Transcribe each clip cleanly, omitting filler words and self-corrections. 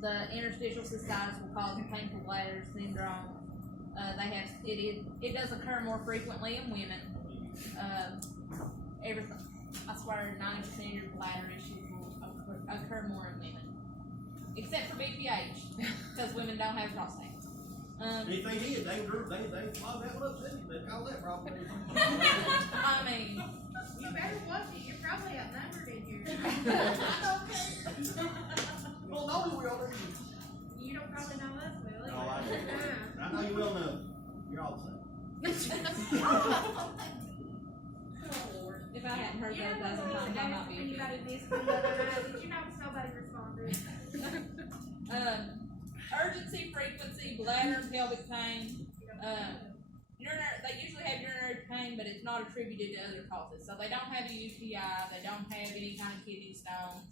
the interstitial cystitis will cause painful bladder syndrome. It does occur more frequently in women. I swear 90% of your bladder issues will occur more in women. Except for BPH, because women don't have prostate. If they did, they log that one up, didn't they? They call that problem. I mean, You better watch it. You're probably outnumbered in here. Well, no, you will. You don't probably know us well. No, I don't. I know you will know. You're all the same. oh Lord, if I hadn't heard You that a know dozen times, I might be. anybody this the other night? Did you notice nobody responded? Urgency, frequency, bladder and pelvic pain. They usually have urinary pain, but it's not attributed to other causes. So they don't have a UTI, they don't have any kind of kidney stones.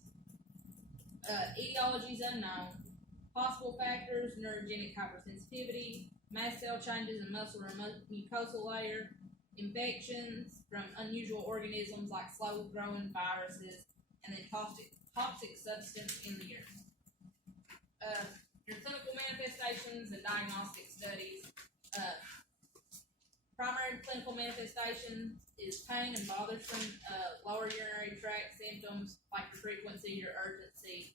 Etiology is unknown. Possible factors: neurogenic hypersensitivity, mast cell changes in muscle or mucosal layer, infections from unusual organisms like slow-growing viruses, and then toxic substance in the urine. Your clinical manifestations and diagnostic studies. Primary clinical manifestation is pain and bothersome lower urinary tract symptoms like your frequency, your urgency.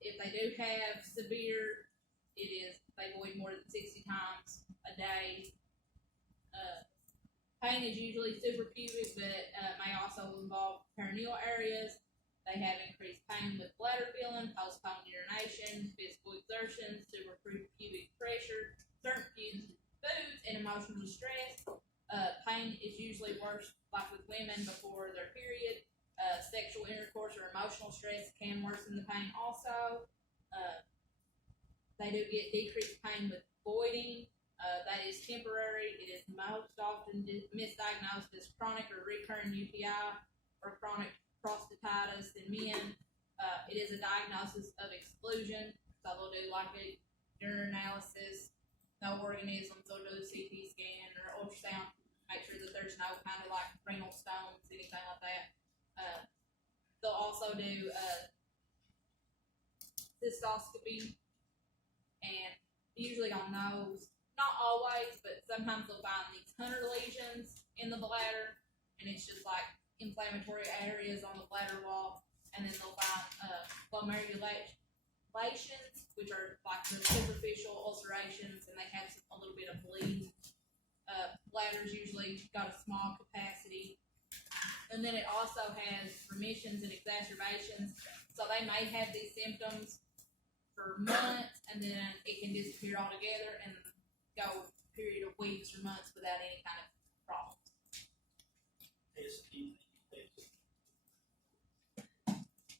If they do have severe, they void more than 60 times a day. Pain is usually suprapubic, but may also involve perineal areas. They have increased pain with bladder filling, postponed urination, physical exertions, suprapubic pressure, certain foods, and emotional distress. Pain is usually worse, like with women before their period. Sexual intercourse or emotional stress can worsen the pain also. They do get decreased pain with voiding. That is temporary. It is most often misdiagnosed as chronic or recurring UTI or chronic prostatitis in men. It is a diagnosis of exclusion, so they'll do like a urine analysis, no organisms, they'll do a CT scan or ultrasound, make sure that there's no kind of like renal stones, anything like that. They'll also do cystoscopy, and usually on those, not always, but sometimes they'll find these Hunter lesions in the bladder, and it's just like inflammatory areas on the bladder wall, and then they'll find glomerulations, which are like the superficial ulcerations, and they have a little bit of bleed. Bladder's usually got a small capacity, and then it also has remissions and exacerbations. So they may have these symptoms for months, and then it can disappear altogether and go a period of weeks or months without any kind of problems.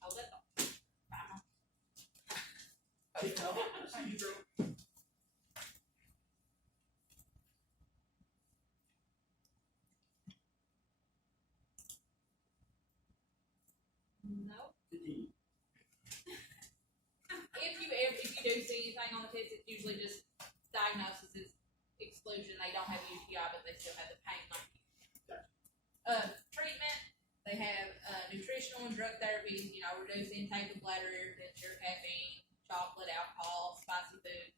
Oh, that's all. No. If you do see anything on the test, it's usually just diagnosis is exclusion. They don't have a UTI, but they still have the pain like you. Treatment, they have nutritional and drug therapies, reduce intake of bladder irritants, caffeine, chocolate, alcohol, spicy foods.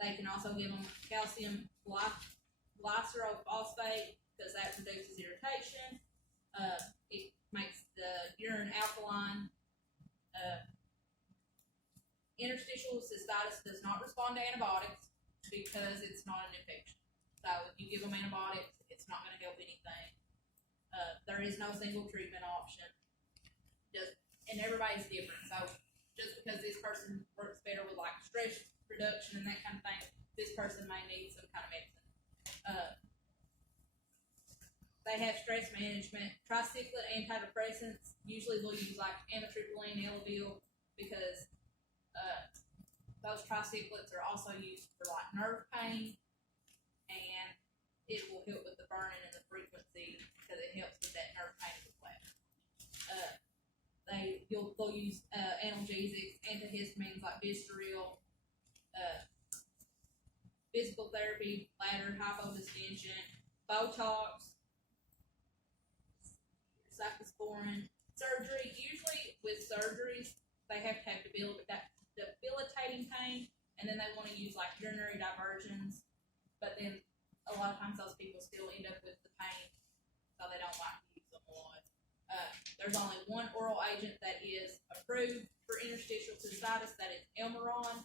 They can also give them calcium glycerophosphate because that reduces irritation. It makes the urine alkaline. Interstitial cystitis does not respond to antibiotics because it's not an infection. So if you give them antibiotics, it's not going to help anything. There is no single treatment option. And everybody's different. So just because this person works better with like stress reduction and that kind of thing, this person may need some kind of medicine. They have stress management, tricyclic antidepressants. Usually they'll use like amitriptyline, Elavil, because those tricyclics are also used for like nerve pain, and it will help with the burning and the frequency because it helps with that nerve pain as well. They'll use analgesics, antihistamines like Vistaril, physical therapy, bladder, hypodistension, Botox, cyclosporin, surgery. Usually with surgeries, they have to have debilitating pain, and then they want to use like urinary diversions, but then a lot of times those people still end up with the pain, so they don't like to use them on. There's only one oral agent that is approved for interstitial cystitis, that is Elmeron,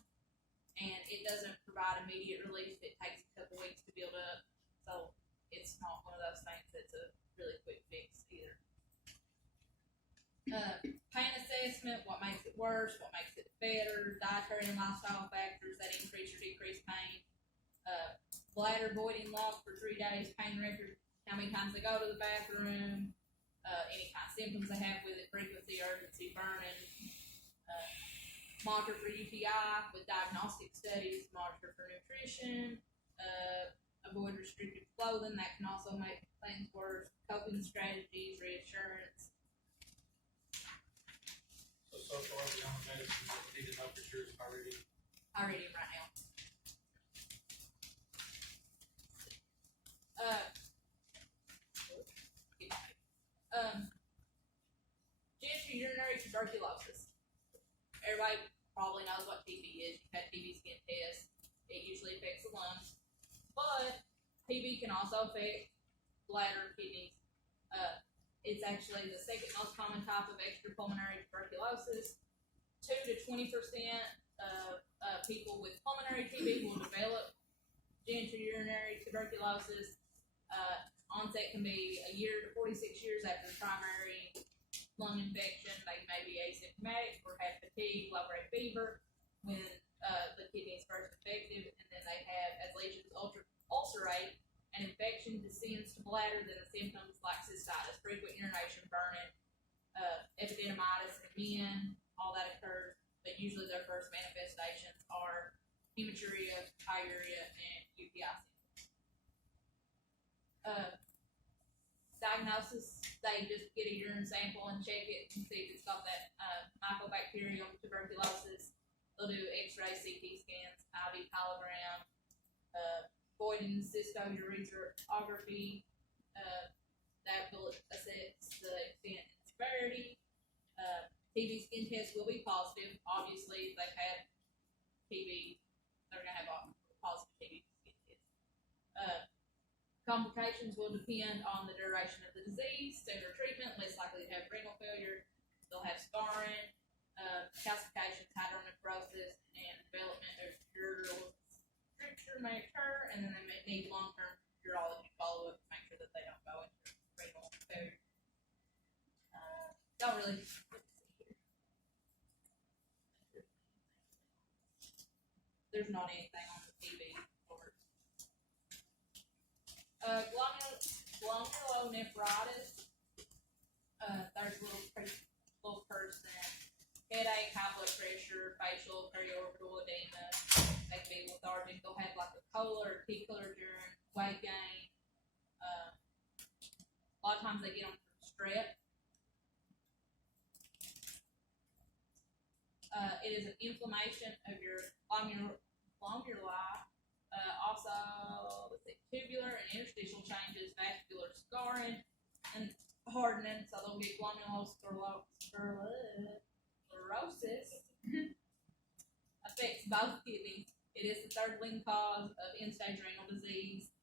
and it doesn't provide immediate relief. It takes a couple weeks to build up, so it's not one of those things that's a really quick fix either. Pain assessment, what makes it worse, what makes it better, dietary and lifestyle factors that increase or decrease pain, bladder voiding loss for 3 days, pain record, how many times they go to the bathroom, any kind of symptoms they have with it, frequency, urgency, burning, monitor for UTI with diagnostic studies, monitor for nutrition, avoid restrictive clothing, that can also make things worse, coping strategies, reassurance. So far, the only medicine that we need to know for sure is already. I read it right now. Genitourinary tuberculosis. Everybody probably knows what TB is. You've had TB skin test. It usually affects the lungs, but TB can also affect bladder, kidneys. It's actually the second most common type of extrapulmonary tuberculosis. 2 to 20% of people with pulmonary TB will develop genitourinary tuberculosis. Onset can be a year to 46 years after the primary lung infection. They may be asymptomatic or have fatigue, low-grade fever when the kidney is first infected, and then they have, as lesions ulcerate, an infection descends to bladder, then the symptoms like cystitis, frequent urination, burning, epididymitis in men, all that occurs, but usually their first manifestations are hematuria, pyuria, and UTI symptoms. Diagnosis, they just get a urine sample and check it and see if it's got that mycobacterial tuberculosis. They'll do X-ray, CT scans, IV pyelogram, voiding cystourethropography. That will assess the extent and severity. TB skin test will be positive. Obviously, if they've had TB, they're going to have a positive TB skin test. Complications will depend on the duration of the disease. Sooner treatment, less likely to have renal failure. They'll have scarring, calcifications, hydronephrosis, and development of urethral stricture may occur, and then they may need long-term urology follow-up to make sure that they don't go into renal failure. Don't really. There's not anything on the TB report. Glomerulonephritis. There's little person, headache, high blood pressure, facial, periorbital edema. They can be lethargic. They'll have like a cola or tickler during weight gain. A lot of times they get them from strep. It is an inflammation of your glomeruli. Also, let's see, tubular and interstitial changes, vascular scarring, and hardening. So they'll get glomerulosclerosis. Affects both kidneys. It is the third leading cause of end-stage renal disease.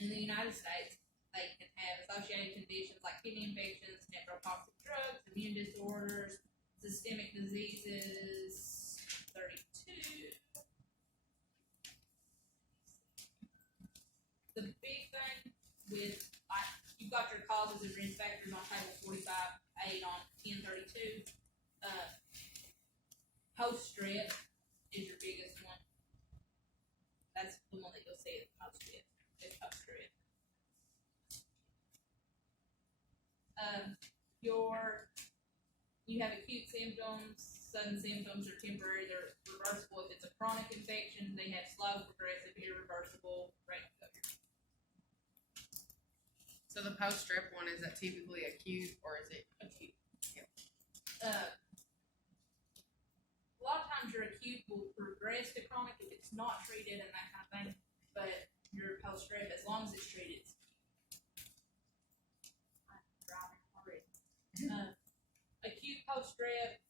In the United States, they can have associated conditions like kidney infections, nephrotoxic drugs, immune disorders, systemic diseases. 32. The big thing with, you've got your causes and risk factors on table 45A on 1032. Post-strep is your biggest one. That's the one that you'll see at the most with. It's post-strep. You have acute symptoms. Sudden symptoms are temporary. They're reversible. If it's a chronic infection, they have slow, progressive, irreversible renal failure. So the post-strep one, is that typically acute or is it Acute. Yep. A lot of times your acute will progress to chronic if it's not treated and that kind of thing, but your post-strep, as long as it's treated, it's acute. I'm driving already. Acute post strep.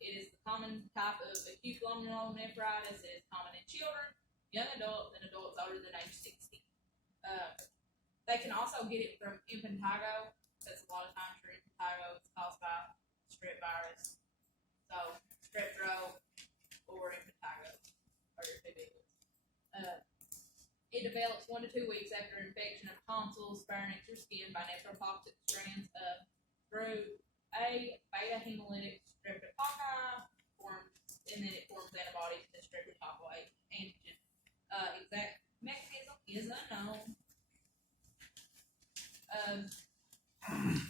It is the common type of acute glomerulonephritis. It is common in children, young adults, and adults older than age 60. They can also get it from impetigo, because a lot of times your impetigo is caused by strep virus. So, strep throat or impetigo are your two big ones. It develops 1 to 2 weeks after infection of tonsils, pharynx, or skin by nephrotoxic strands of through a beta hemolytic streptococci and then it forms antibodies to streptococcal antigen. Exact mechanism is unknown.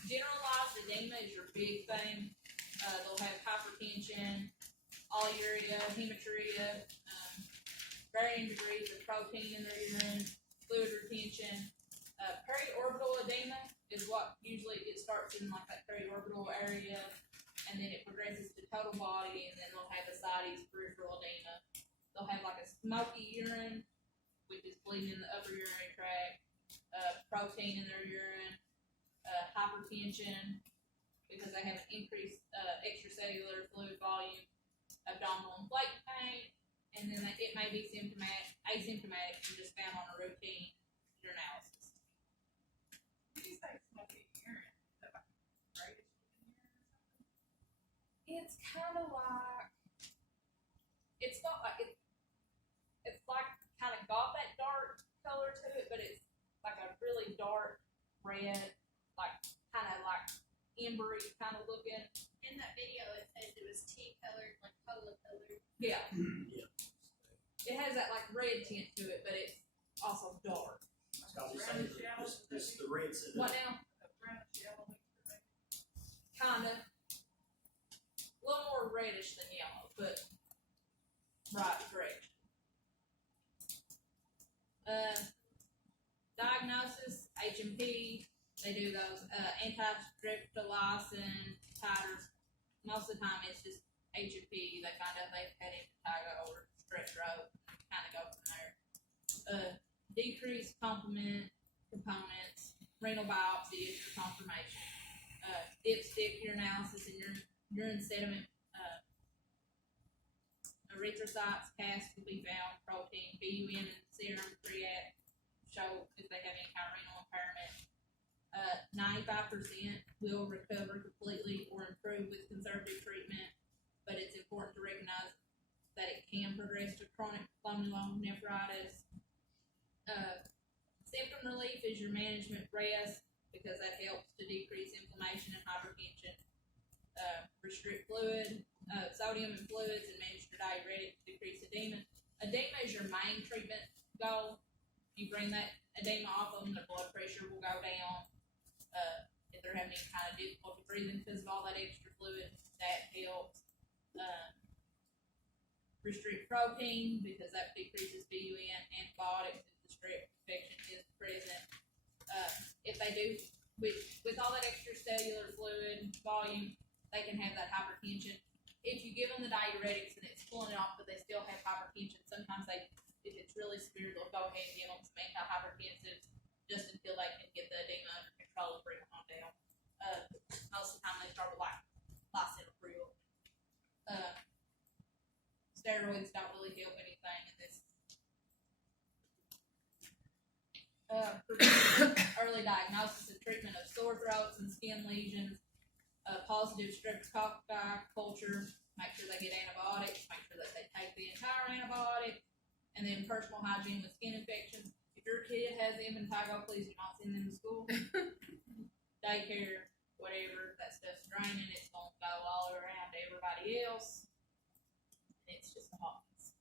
Generalized edema is your big thing. They'll have hypertension, polyuria, hematuria, varying degrees of protein in their urine, fluid retention. Periorbital edema is what usually it starts in like that periorbital area, and then it progresses to total body, and then they'll have ascites, peripheral edema. They'll have like a smoky urine, which is bleeding in the upper urinary tract, protein in their urine, hypertension, because they have an increased extracellular fluid volume, abdominal and flake pain, and then it may be asymptomatic and just found on a routine urinalysis. Did you say smoky urine? Is that like greyish looking urine or something? It's kind of like, it's not like, it's like kind of got that dark color to it, but it's like a really dark red, like kind of like embery kind of looking. In that video, it says it was tea colored, like cola colored. Yeah. Yeah. It has that like red tint to it, but it's also dark. Cause it's saying this the red set What up. now? A brownish yellow mixture, maybe? Kinda. A little more reddish than yellow, but right direction. Diagnosis, H&P, they do those anti-streptolysin titers. Most of the time it's just H&P, they find out they've had impetigo or strep throat, kind of go from there. Decreased complement components, renal biopsy is your confirmation. Dipstick urinalysis and urine sediment, erythrocytes, casts will be found, protein, BUN and serum creat show if they have any kind of renal impairment. 95% will recover completely or improve with conservative treatment, but it's important to recognize that it can progress to chronic glomerulonephritis. Symptom relief is your management rest, because that helps to decrease inflammation and hypertension. Restrict fluid, sodium and fluids, administer diuretics, decrease edema. Edema is your main treatment goal. You bring that edema off of them, their blood pressure will go down. If they're having any kind of difficulty breathing because of all that extra fluid, that helps. Restrict protein, because that decreases BUN, antibiotics if the strep infection is present. If they do, with all that extracellular fluid volume, they can have that hypertension. If you give them the diuretics and it's pulling it off, but they still have hypertension, sometimes if it's really severe, they'll go ahead and give them some antihypertensives just until they can get the edema under control and bring them on down. Most of the time they start with like lisinopril. Steroids don't really help anything in this. Early diagnosis and treatment of sore throats and skin lesions. Positive streptococci culture. Make sure they get antibiotics. Make sure that they take the entire antibiotic. And then personal hygiene with skin infections. If your kid has impetigo, please do not send them to school. Daycare, whatever, that stuff's draining. It's going to go all around to everybody else. And it's just a hot mess.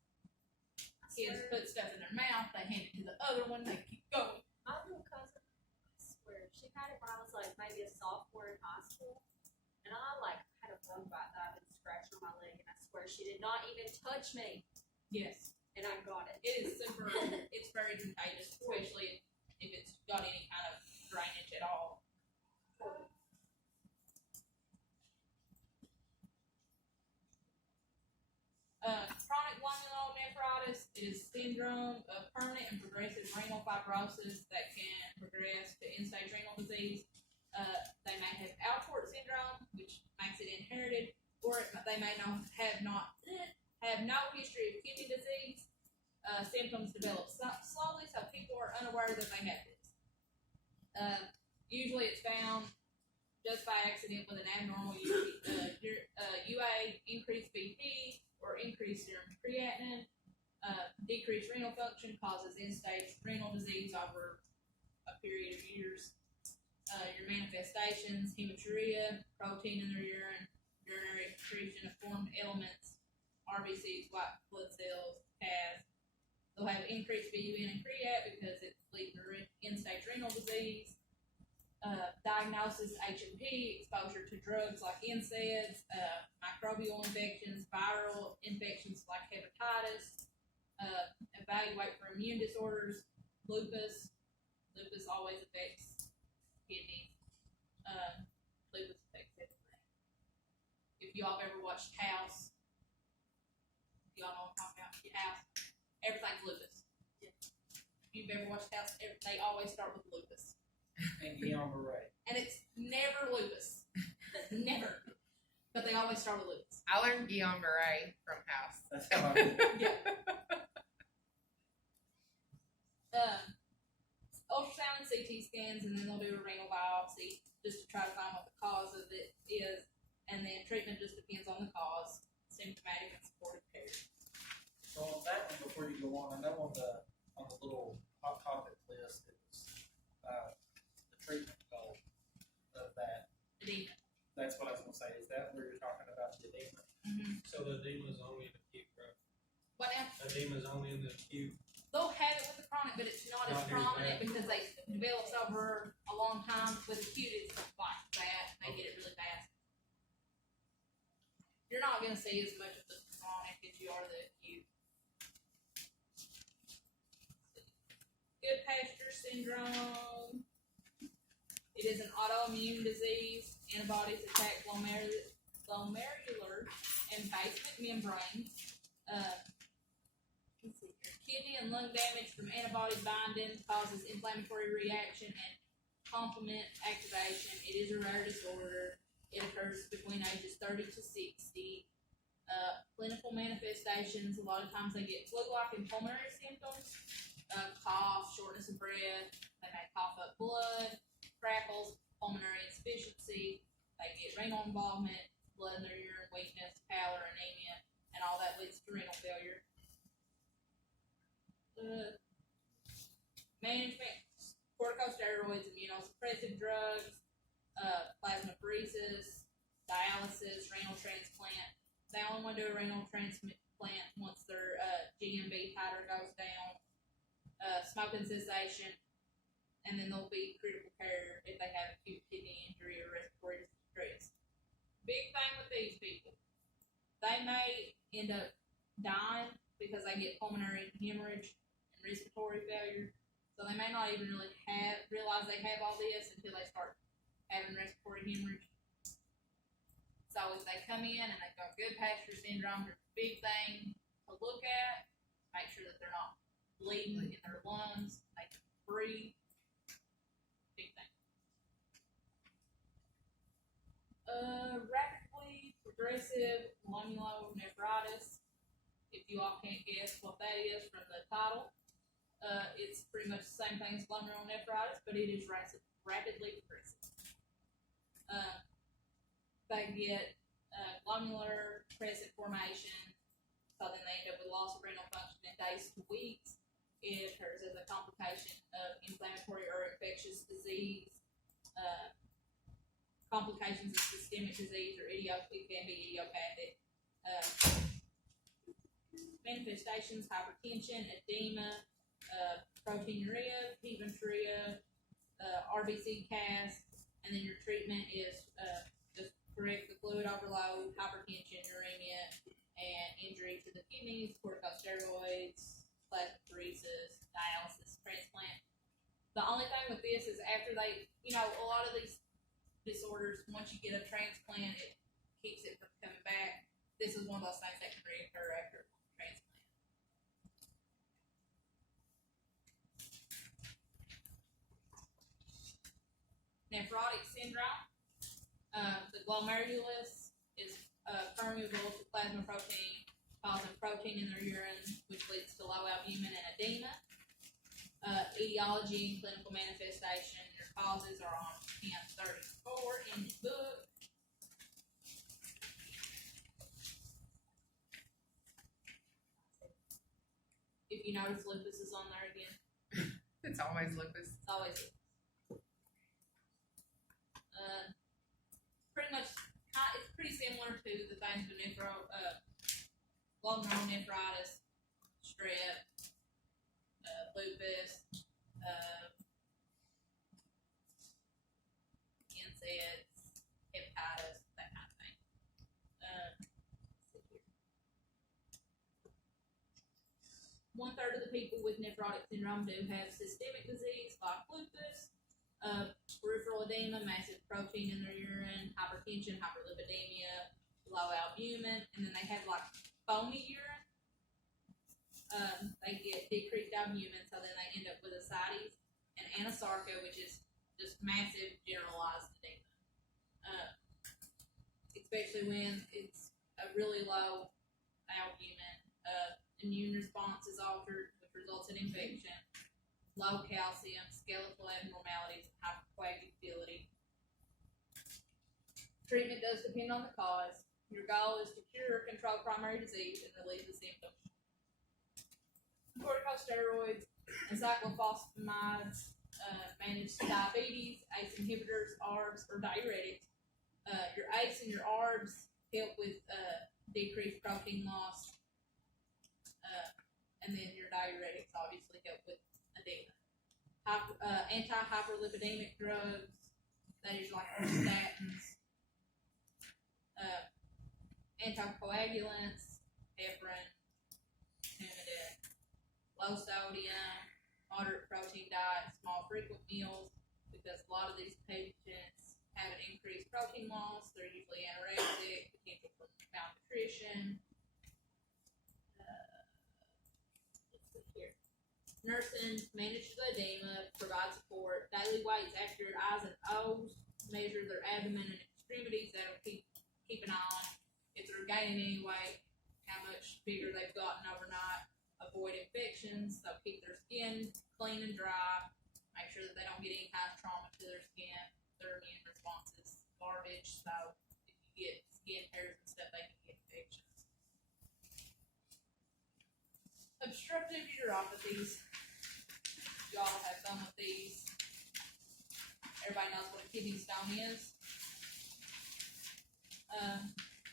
Kids put stuff in their mouth, they hand it to the other one, they keep going. My little cousin, I swear, she had it when I was like maybe a sophomore in high school, and I like had a bug bite that I've been scratching on my leg, and I swear she did not even touch me, Yes. and I got it. It is super, it's very contagious, especially if it's got any kind of drainage at all. Chronic glomerulonephritis is syndrome of permanent and progressive renal fibrosis that can progress to end-stage renal disease. They may have Alport syndrome, which makes it they may not have no history of kidney disease. Symptoms develop slowly, so people are unaware that they have this. Usually it's found just by accident with an abnormal UA, increased BP, or increased serum creatinine. Decreased renal function causes end-stage renal disease over a period of years. Your manifestations: hematuria, protein in their urine, urinary excretion of formed elements, RBCs, white blood cells, CAS. They'll have increased BUN and creat because it's leading to end-stage renal disease. Diagnosis: HMP, exposure to drugs like NSAIDs, microbial infections, viral infections like hepatitis. Evaluate for immune disorders: lupus. Lupus always affects kidneys. Lupus affects everything. If y'all have ever watched House, y'all know what I'm talking about. House, everything's lupus. If you've ever watched House, they always start with lupus. And Guillaume Beret. And it's never lupus. Never. But they always start with lupus. I learned Guillaume Beret from House. That's how I Yeah. Ultrasound and CT scans, and then they'll do a renal biopsy just to try to find what the cause of it is. And then treatment just depends on the cause, symptomatic and supportive care. So on that one, before you go on, I know on the little hot topic list, it was the treatment goal of that. Edema. That's what I was gonna say. Is that where you're talking about the edema? Mm-hmm. So the edema is only in the acute, bro. What now? Edema is only in the acute. They'll have it with the chronic, but it's not as Not near as prominent bad. because they develops over a long time. With acute, it's like bad. They get it really fast. You're not going to see as much of the chronic as you are the acute. Goodpasture syndrome. It is an autoimmune disease. Antibodies attack glomerular and basement membranes. Let's see here. Kidney and lung damage from antibody binding causes inflammatory reaction and complement activation. It is a rare disorder. It occurs between ages 30 to 60. Clinical manifestations: a lot of times they get flu-like and pulmonary symptoms, cough, shortness of breath. They may cough up blood, crackles, pulmonary insufficiency. They get renal involvement, blood in their urine, weakness, pallor, anemia, and all that leads to renal failure. Management: corticosteroids, immunosuppressive drugs, plasmapheresis, dialysis, renal transplant. They only want to do a renal transplant once their GMB titer goes down. Smoking cessation, and then there'll be critical care if they have acute kidney injury or respiratory distress. Big thing with these people: they may end up dying because they get pulmonary hemorrhage and respiratory failure. So they may not even really realize they have all this until they start having respiratory hemorrhage. So if they come in and they've got Goodpasture syndrome, there's a big thing to look at. Make sure that they're not bleeding in their lungs, they can breathe. Big thing. Rapidly progressive glomerulonephritis. If you all can't guess what that is from the title, it's pretty much the same thing as glomerulonephritis, but it is rapidly progressive. They get glomerular crescent formation, so then they end up with loss of renal function in days to weeks. It occurs as a complication of inflammatory or infectious disease. Complications of systemic disease or it can be idiopathic. Manifestations: hypertension, edema, proteinuria, hematuria, RBC CAS, and then your treatment is just correct the fluid overload, hypertension, uremia, and injury to the kidneys, corticosteroids, plasmapheresis, dialysis, transplant. The only thing with this is after they, a lot of these disorders, once you get a transplant, it keeps it from coming back. This is one of those things that can reoccur after transplant. Nephrotic syndrome. The glomerulus is permeable plasma protein, causing protein in their urine, which leads to low albumin and edema. Etiology and clinical manifestation, your causes are on page 34 in the book. If you notice, lupus is on there again. It's always lupus. It's always pretty much, it's pretty similar to the things with glomerulonephritis, strep, lupus, NSAIDs, hepatitis, that kind of thing. Let's see here. 1/3 of the people with nephrotic syndrome do have systemic disease like lupus, peripheral edema, massive protein in their urine, hypertension, hyperlipidemia, low albumin, and then they have like foamy urine. They get decreased albumin, so then they end up with ascites and anasarca, which is just massive generalized edema. Especially when it's a really low albumin, immune response is altered, which results in infection, low calcium, skeletal abnormalities, and hypercoagulability. Treatment does depend on the cause. Your goal is to cure or control primary disease and relieve the symptoms. Corticosteroids and cyclophosphamide manage diabetes, ACE inhibitors, ARBs, or diuretics. Your ACE and your ARBs help with decreased protein loss, and then your diuretics obviously help with edema. Anti-hyperlipidemic drugs, that is like our statins, anticoagulants, heparin, Coumadin, low sodium, moderate protein diet, small frequent meals, because a lot of these patients have an increased protein loss. They're usually anorexic, potential for malnutrition. Let's see here. Nursing manages the edema, provides support, daily weights, accurate I's and O's, measure their abdomen and extremities. That'll keep an eye on if they're gaining any weight, how much bigger they've gotten overnight. Avoid infections, so keep their skin clean and dry. Make sure that they don't get any kind of trauma to their skin. Their immune response is garbage, so if you get skin tears and stuff, they can get infections. Obstructive uropathies. Y'all have some of these. Everybody knows what a kidney stone is.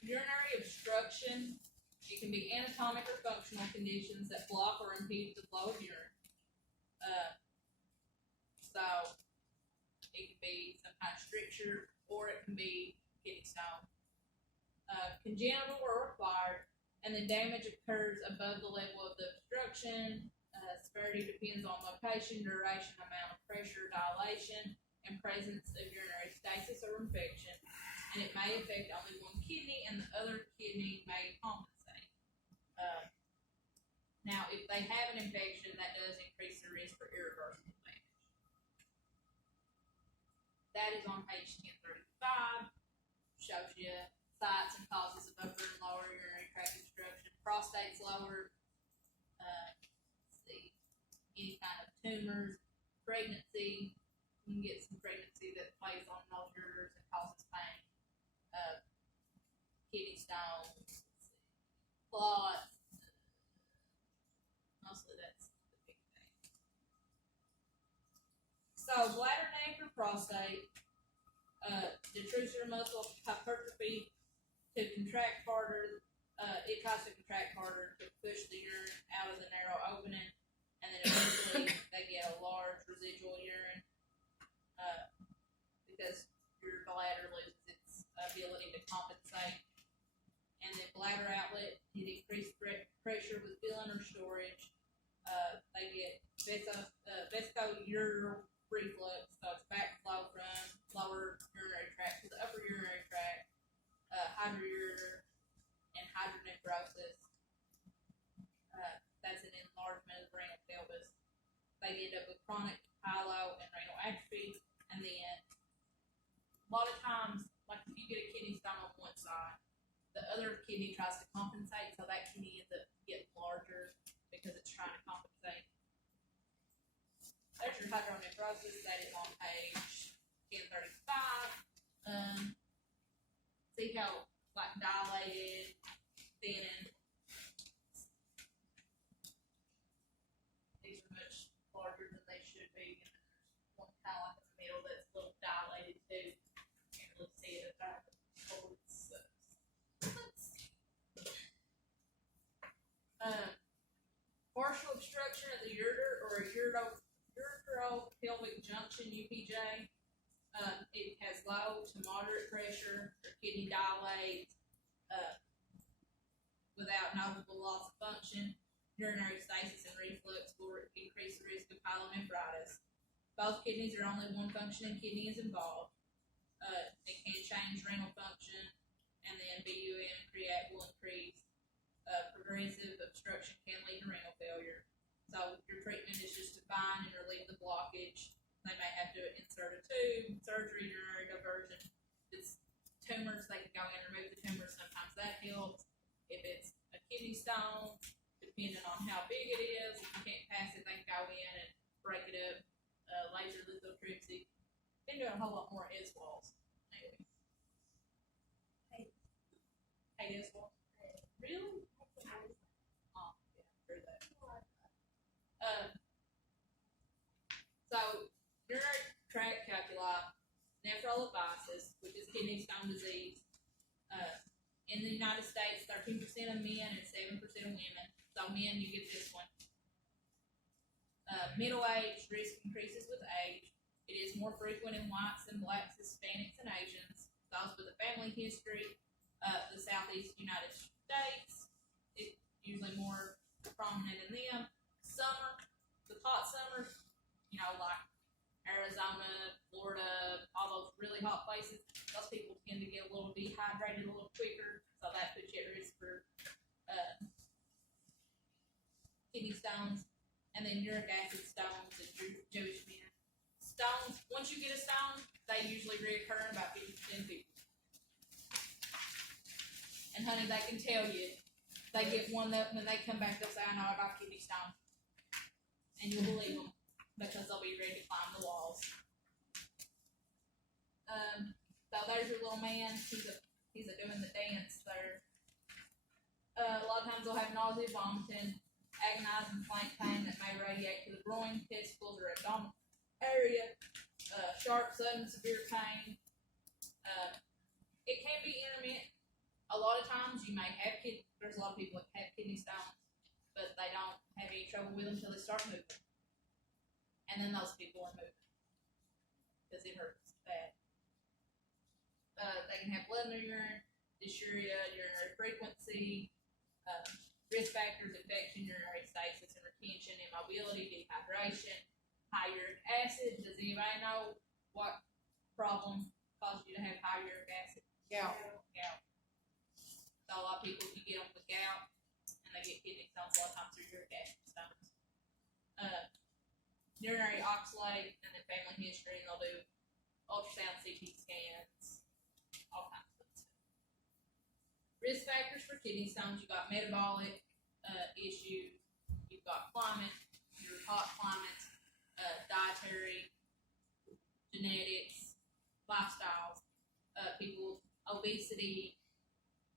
Urinary obstruction. It can be anatomic or functional conditions that block or impede the flow of urine. So it can be some kind of stricture, or it can be kidney stone. Congenital or acquired, and the damage occurs above the level of the obstruction. Severity depends on location, duration, amount of pressure, dilation, and presence of urinary stasis or infection. And it may affect only one kidney, and the other kidney may compensate. Now, if they have an infection, that does increase the risk for irreversible damage. That is on page 1035. Shows you sites and causes of upper and lower urinary tract obstruction. Prostate's lower. Let's see, any kind of tumors, pregnancy. You can get some pregnancy that plays on those ureters and causes pain. Kidney stones, clots. Mostly that's the big thing. So bladder, neck, or prostate, detrusor muscle hypertrophy to contract harder. It tries to contract harder to push the urine out of the narrow opening, and then eventually they get a large residual urine because your bladder loses its ability to compensate. And then bladder outlet, it increased pressure with filling or storage. They get vesicoureteral reflux, so it's backflow from lower urinary tract to the upper urinary tract, hydroureter, and hydronephrosis. That's an enlargement of the renal pelvis. They end up with chronic hylo and renal atrophy, and then a lot of times, like if you get a kidney stone on one side, the the other kidney tries to compensate, so that kidney ends up getting larger because it's trying to compensate. There's your hydronephrosis, that is on page 1035. See how like dilated, thinning. These are much larger than they should be, and then there's one kind of like in the middle that's a little dilated too. Can't really see it. Partial obstruction of the ureter or uretero-pelvic junction (UPJ). It has low to moderate pressure, or kidney dilate, without notable loss of function. Urinary stasis and reflux will increase the risk of pyelonephritis. Both kidneys are only one functioning kidney is involved. It can change renal function, and then BUN and creat will increase. Progressive obstruction can lead to renal failure. So your treatment is just to find and relieve the blockage. They may have to insert a tube, surgery, urinary diversion. If it's tumors, they can go in and remove the tumors. Sometimes that helps. If it's a kidney stone, depending on how big it is, if you can't pass it, they can go in and break it up. Laser lithotripsy. Been doing a whole lot more S-walls. Anyway. Hey, S-walls? Really? Oh, yeah, true that. So, urinary tract calculi, nephrolithiasis, which is kidney stone disease. In the United States, 13% of men and 7% of women. So, men, you get this one. Middle age, risk increases with age. It is more frequent in whites than blacks, Hispanics, and Asians. Those with a family history, the Southeast United States, it's usually more prominent in them. Summer, the hot summers, you know, like Arizona, Florida, all those really hot places, those people tend to get a little dehydrated a little quicker, so that puts you at risk for kidney stones. And then uric acid stones and Jewish men. Stones, once you get a stone, they usually reoccur in about 50% of people. And honey, they can tell you, they get one that when they come back, they'll say, I know I got a kidney stone. And you'll believe them, because they'll be ready to climb the walls. So there's your little man, he's a doing the dance there. A lot of times they'll have nausea, vomiting, agonizing flank pain that may radiate to the groin, testicles, or abdominal area, sharp, sudden, severe pain. It can be intermittent. A lot of times you may have there's a lot of people that have kidney stones, but they don't have any trouble with them until they start moving. And then those people are moving because it hurts bad. They can have blood in their urine, dysuria, urinary frequency, risk factors: infection, urinary stasis and retention, immobility, dehydration, high uric acid. Does anybody know what problem caused you to have high uric acid? Yeah. Gout. So a lot of people, if you get them with gout and they get kidney stones, a lot of times they're uric acid stones. Urinary oxalate, and then family history, and they'll do ultrasound, CT scans, all kinds of stuff. Risk factors for kidney stones: you got metabolic issues, you've got climate, your hot climates, dietary, genetics, lifestyles, people's obesity,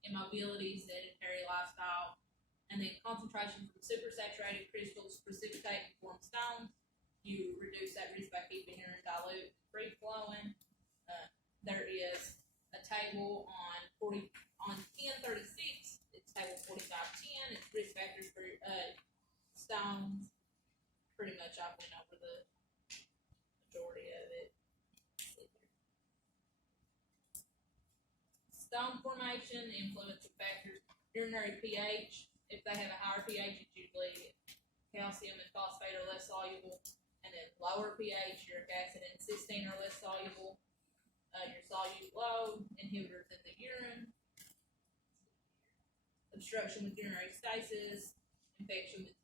immobility, sedentary lifestyle, and then concentration from supersaturated crystals precipitate and form stones. You reduce that risk by keeping urine dilute, free flowing. There is a table on 1036. It's table 4510. It's risk factors for stones. Pretty much I went over the majority of it. Stone formation, influence of factors: urinary pH. If they have a higher pH, it's usually calcium and phosphate are less soluble. And then lower pH, uric acid and cysteine are less soluble. Your solute load, inhibitors in the urine. Obstruction with urinary stasis, infection with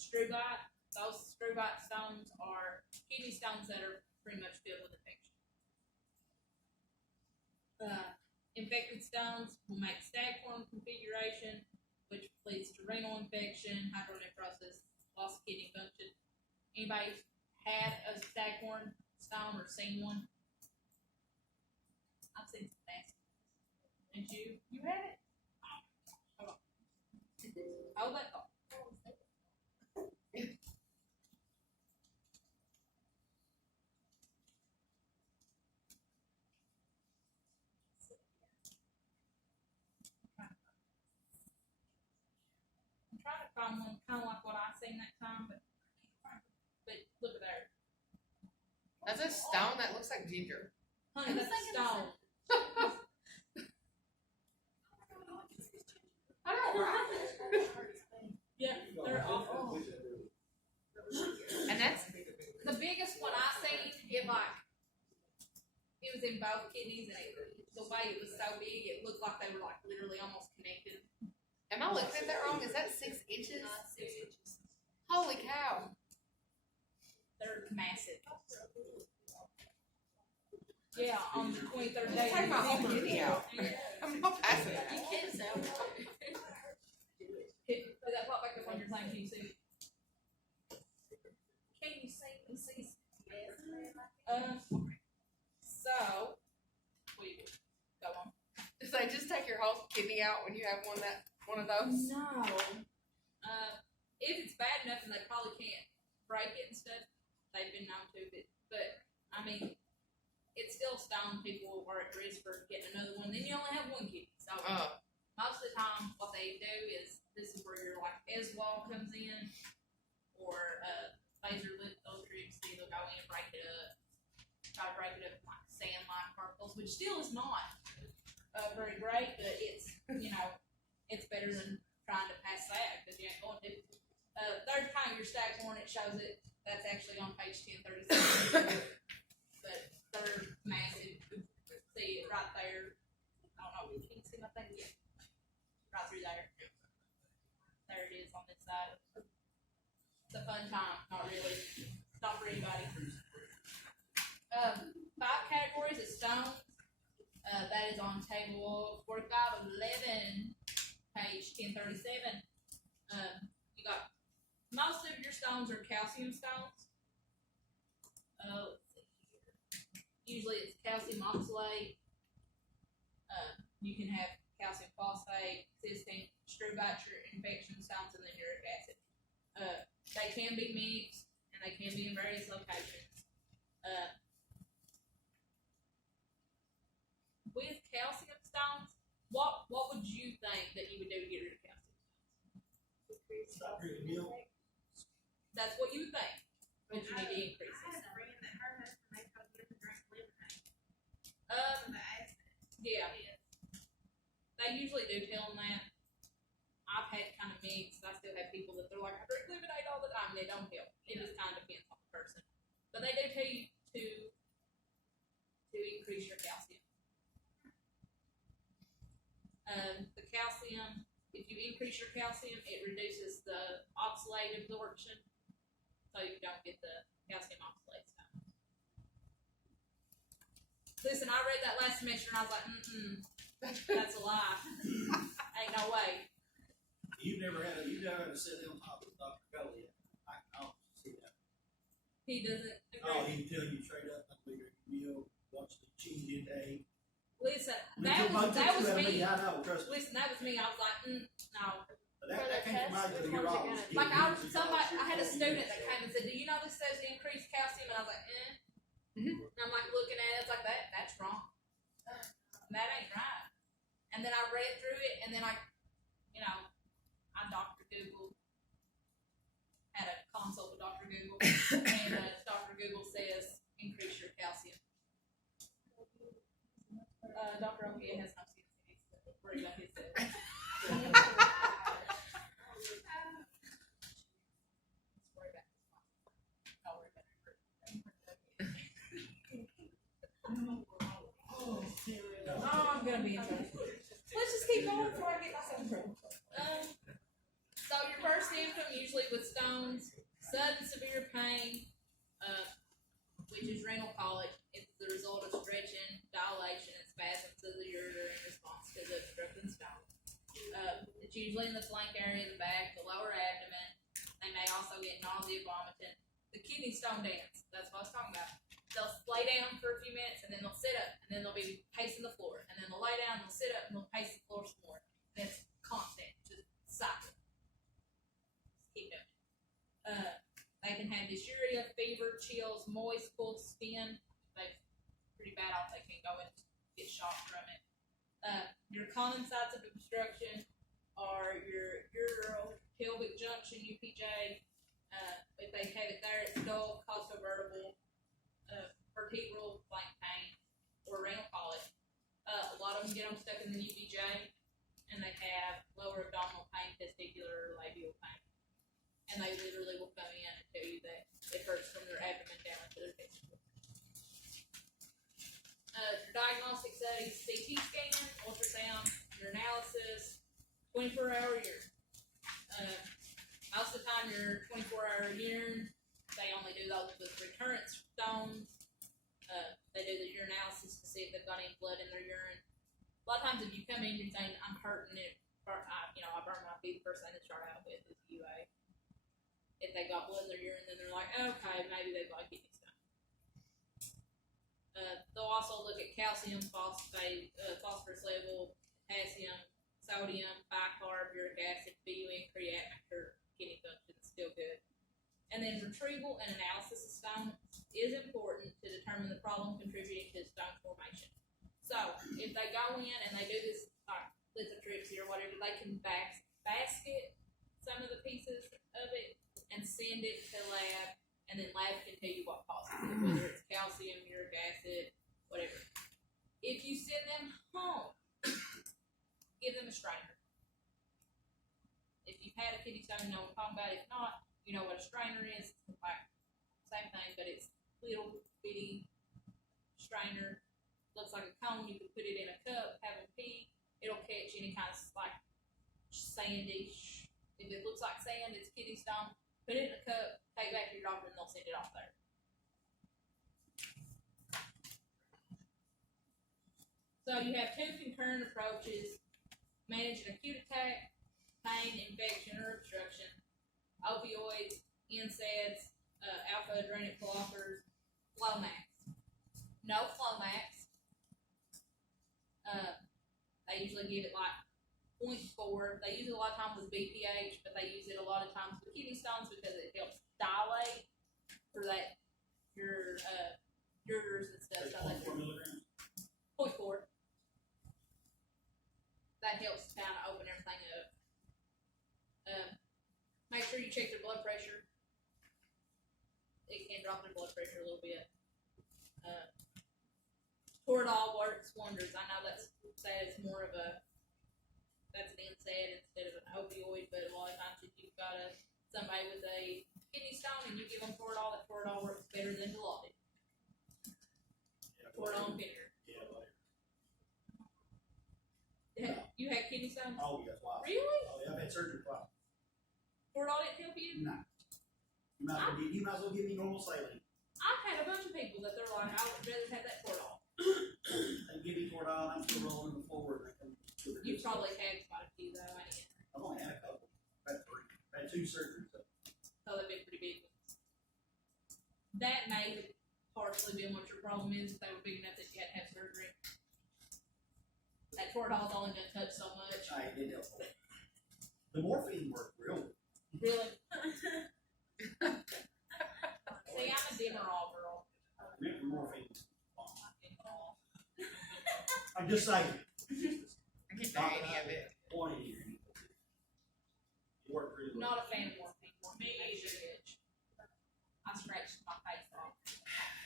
struvite. Those struvite stones are kidney stones that are pretty much filled with infection. Infected stones will make stagform configuration, which leads to renal infection, hydronephrosis, loss of kidney function. Anybody had a stagform stone or seen one? I've seen some nasty ones. Did you? You had it? Hold on. Hold that thought. I'm trying to find one kind of like what I seen that time, but look at there. That's a stone that looks like ginger. Honey, that's a stone. I don't know. Yeah, they're awful. And that's The biggest one I seen, it was in both kidneys, and the way it was so big, it looked like they were like literally almost connected. am I looking at that wrong? Is that 6 inches? Holy cow. They're massive. Yeah, on the 23rd day. Take my whole kidney out. I'm not passing that. You can sound. Did that pop back up on your thing? Can you see it? Can you see? So, we go on. So they just take your whole kidney out when you have one of those? No. If it's bad enough and they probably can't break it and stuff, they've been known to, but I mean, it's still stone people are at risk for getting another one. Then you only have one kidney. So most of the time, what they do is this is where your like S-wall comes in, or laser lithotripsy. They'll go in and break it up, try to break it up with like sand-like particles, which still is not very great, but it's it's better than trying to pass that because you ain't going to. Third time your stagform, it shows it. That's actually on page 1037. But they're massive. See it right there. I don't know. Can you see my thing? Yeah. Right through there. There it is on this side. It's a fun time. Not really. It's not for anybody. 5 categories of stones. That is on table 4511, page 1037. You got most of your stones are calcium stones. Let's see here. Usually it's calcium oxalate. You can have calcium phosphate, cysteine, Strubacher infection stones, and then uric acid. They can be mixed, and they can be in various locations. With calcium stones, what would you think that you would do to get rid of calcium stones? Stop drinking milk. That's what you think, but you need to increase I it. had a friend that her husband made her drink lemonade. Um, The acid. yeah, they usually do tell them that. I've had kind of mixed. I still have people that they're like, I drink lemonade all the time. They don't help. It just kind of depends on the person. But they do tell you to increase your calcium. The calcium, if you increase your calcium, it reduces the oxalate absorption, so you don't get the calcium oxalate stuff. Listen, I read that last semester and I was like, that's a lie. Ain't no way. You've never had to sit down and talk with Dr. Kelly. I can honestly see that. He doesn't Oh, agree. he can tell you straight up, I'm going to milk, watch the cheese intake. Listen, I mean, that was me. I know, trust me. Listen, that was me. I was like, no. But that came from my your office. Like I had a student that came and said, "Do you know this says increased calcium?" And I was like, And I'm like looking at it, it's like that's wrong. That ain't right. And then I read through it, and then I Dr. Google, had a consult with Dr. Google, and Dr. Google says increase your calcium. Dr. Okia has no CNC, so worry about his I'm gonna be in trouble. Let's just keep going before I get myself in trouble. So your first symptom, usually with stones, sudden severe pain, which is renal colic. It's the result of stretching, dilation, and spasms of the ureter and the It's usually in the flank area of the back, the lower abdomen. They may also get nausea, vomiting. The kidney stone dance, that's what I was talking about. They'll lay down for a few minutes, and then they'll sit up, and then they'll be pacing the floor, and then they'll lay down, they'll sit up, and they'll pace the floor some more. And it's constant, just cycle. Just keep doing it. They can have dysuria, fever, chills, moist, cold skin. They're pretty bad off. They can go and get shocked from it. Your common sites of obstruction are your uropelvic junction, UPJ. If they have it there, it's skull, costovertebral, vertebral, flank pain, or renal colic. A lot of them get them stuck in the UPJ, and they have lower abdominal pain, testicular, labial pain. And they literally will come in and tell you that it hurts from their abdomen down to their testicles. Your diagnostic studies, CT scan, ultrasound, urinalysis, 24-hour urine. Most of the time, your 24-hour urine, they only do those with recurrence stones. They do the urinalysis to see if they've got any blood in their urine. A lot of times, if you come in, you're saying, I'm hurting it, I burn my feet, the first thing to start out with is UA. If they got blood in their urine, then they're like, okay, maybe they've got kidney stone. They'll also look at calcium, phosphate, phosphorus level, potassium, sodium, bicarb, uric acid, BUN, creatinine, make sure kidney function is still good. And then retrieval and analysis of stones is important to determine the problem contributing to stone formation. So, if they go in and they do this, lithotripsy or whatever, they can basket some of the pieces of it and send it to lab, and then lab can tell you what causes it, whether it's calcium, uric acid, whatever. If you send them home, give them a strainer. If you've had a kidney stone, you know what I'm talking about. If not, you know what a strainer is. It's like same thing, but it's little bitty strainer. Looks like a cone. You can put it in a cup, have them pee. It'll catch any kind of like sandy. If it looks like sand, it's kidney stone. Put it in a cup, take it back to your doctor, and they'll send it off there. So you have two concurrent approaches: managing acute attack, pain, infection, or obstruction, opioids, NSAIDs, alpha-adrenal blockers, Flomax. No Flomax. They usually give it like 0.4. They use it a lot of times with BPH, but they use it a lot of times with kidney stones because it helps dilate for that your ureters and stuff. So 0.4 milligrams. 0.4. That helps kind of open everything up. Make sure you check their blood pressure. It can drop their blood pressure a little bit. Toradol works wonders. I know that's more of a that's an NSAID instead of an opioid, but a lot of times if you've got somebody with a kidney stone and you give them Toradol, that Toradol works better than Dilaudid. Toradol and vinegar. Yeah, whatever. You had kidney stones? Oh, yes, wow. Really? Oh, yeah, I've had surgery twice. Toradol didn't help you? No. You might as well give me normal saline. I've had a bunch of people that they're like, I would rather have that Toradol. They give me Toradol, and I'm still rolling the forward. And they come to the You probably had quite a few though, ain't you? I've only had a couple. I've had 3. I've had 2 surgeries. So. So they've been pretty big ones. That may have partially been what your problem is, if they were big enough that you had to have surgery. That Toradol's only gonna touch so much. I did help. The morphine worked real good. Really? See, I'm a Demerol girl. Morphine. I'm just saying. I can't do any of it. Point here. It worked really well. Not a fan of morphine. Morphine makes you itch. I scratched my face off.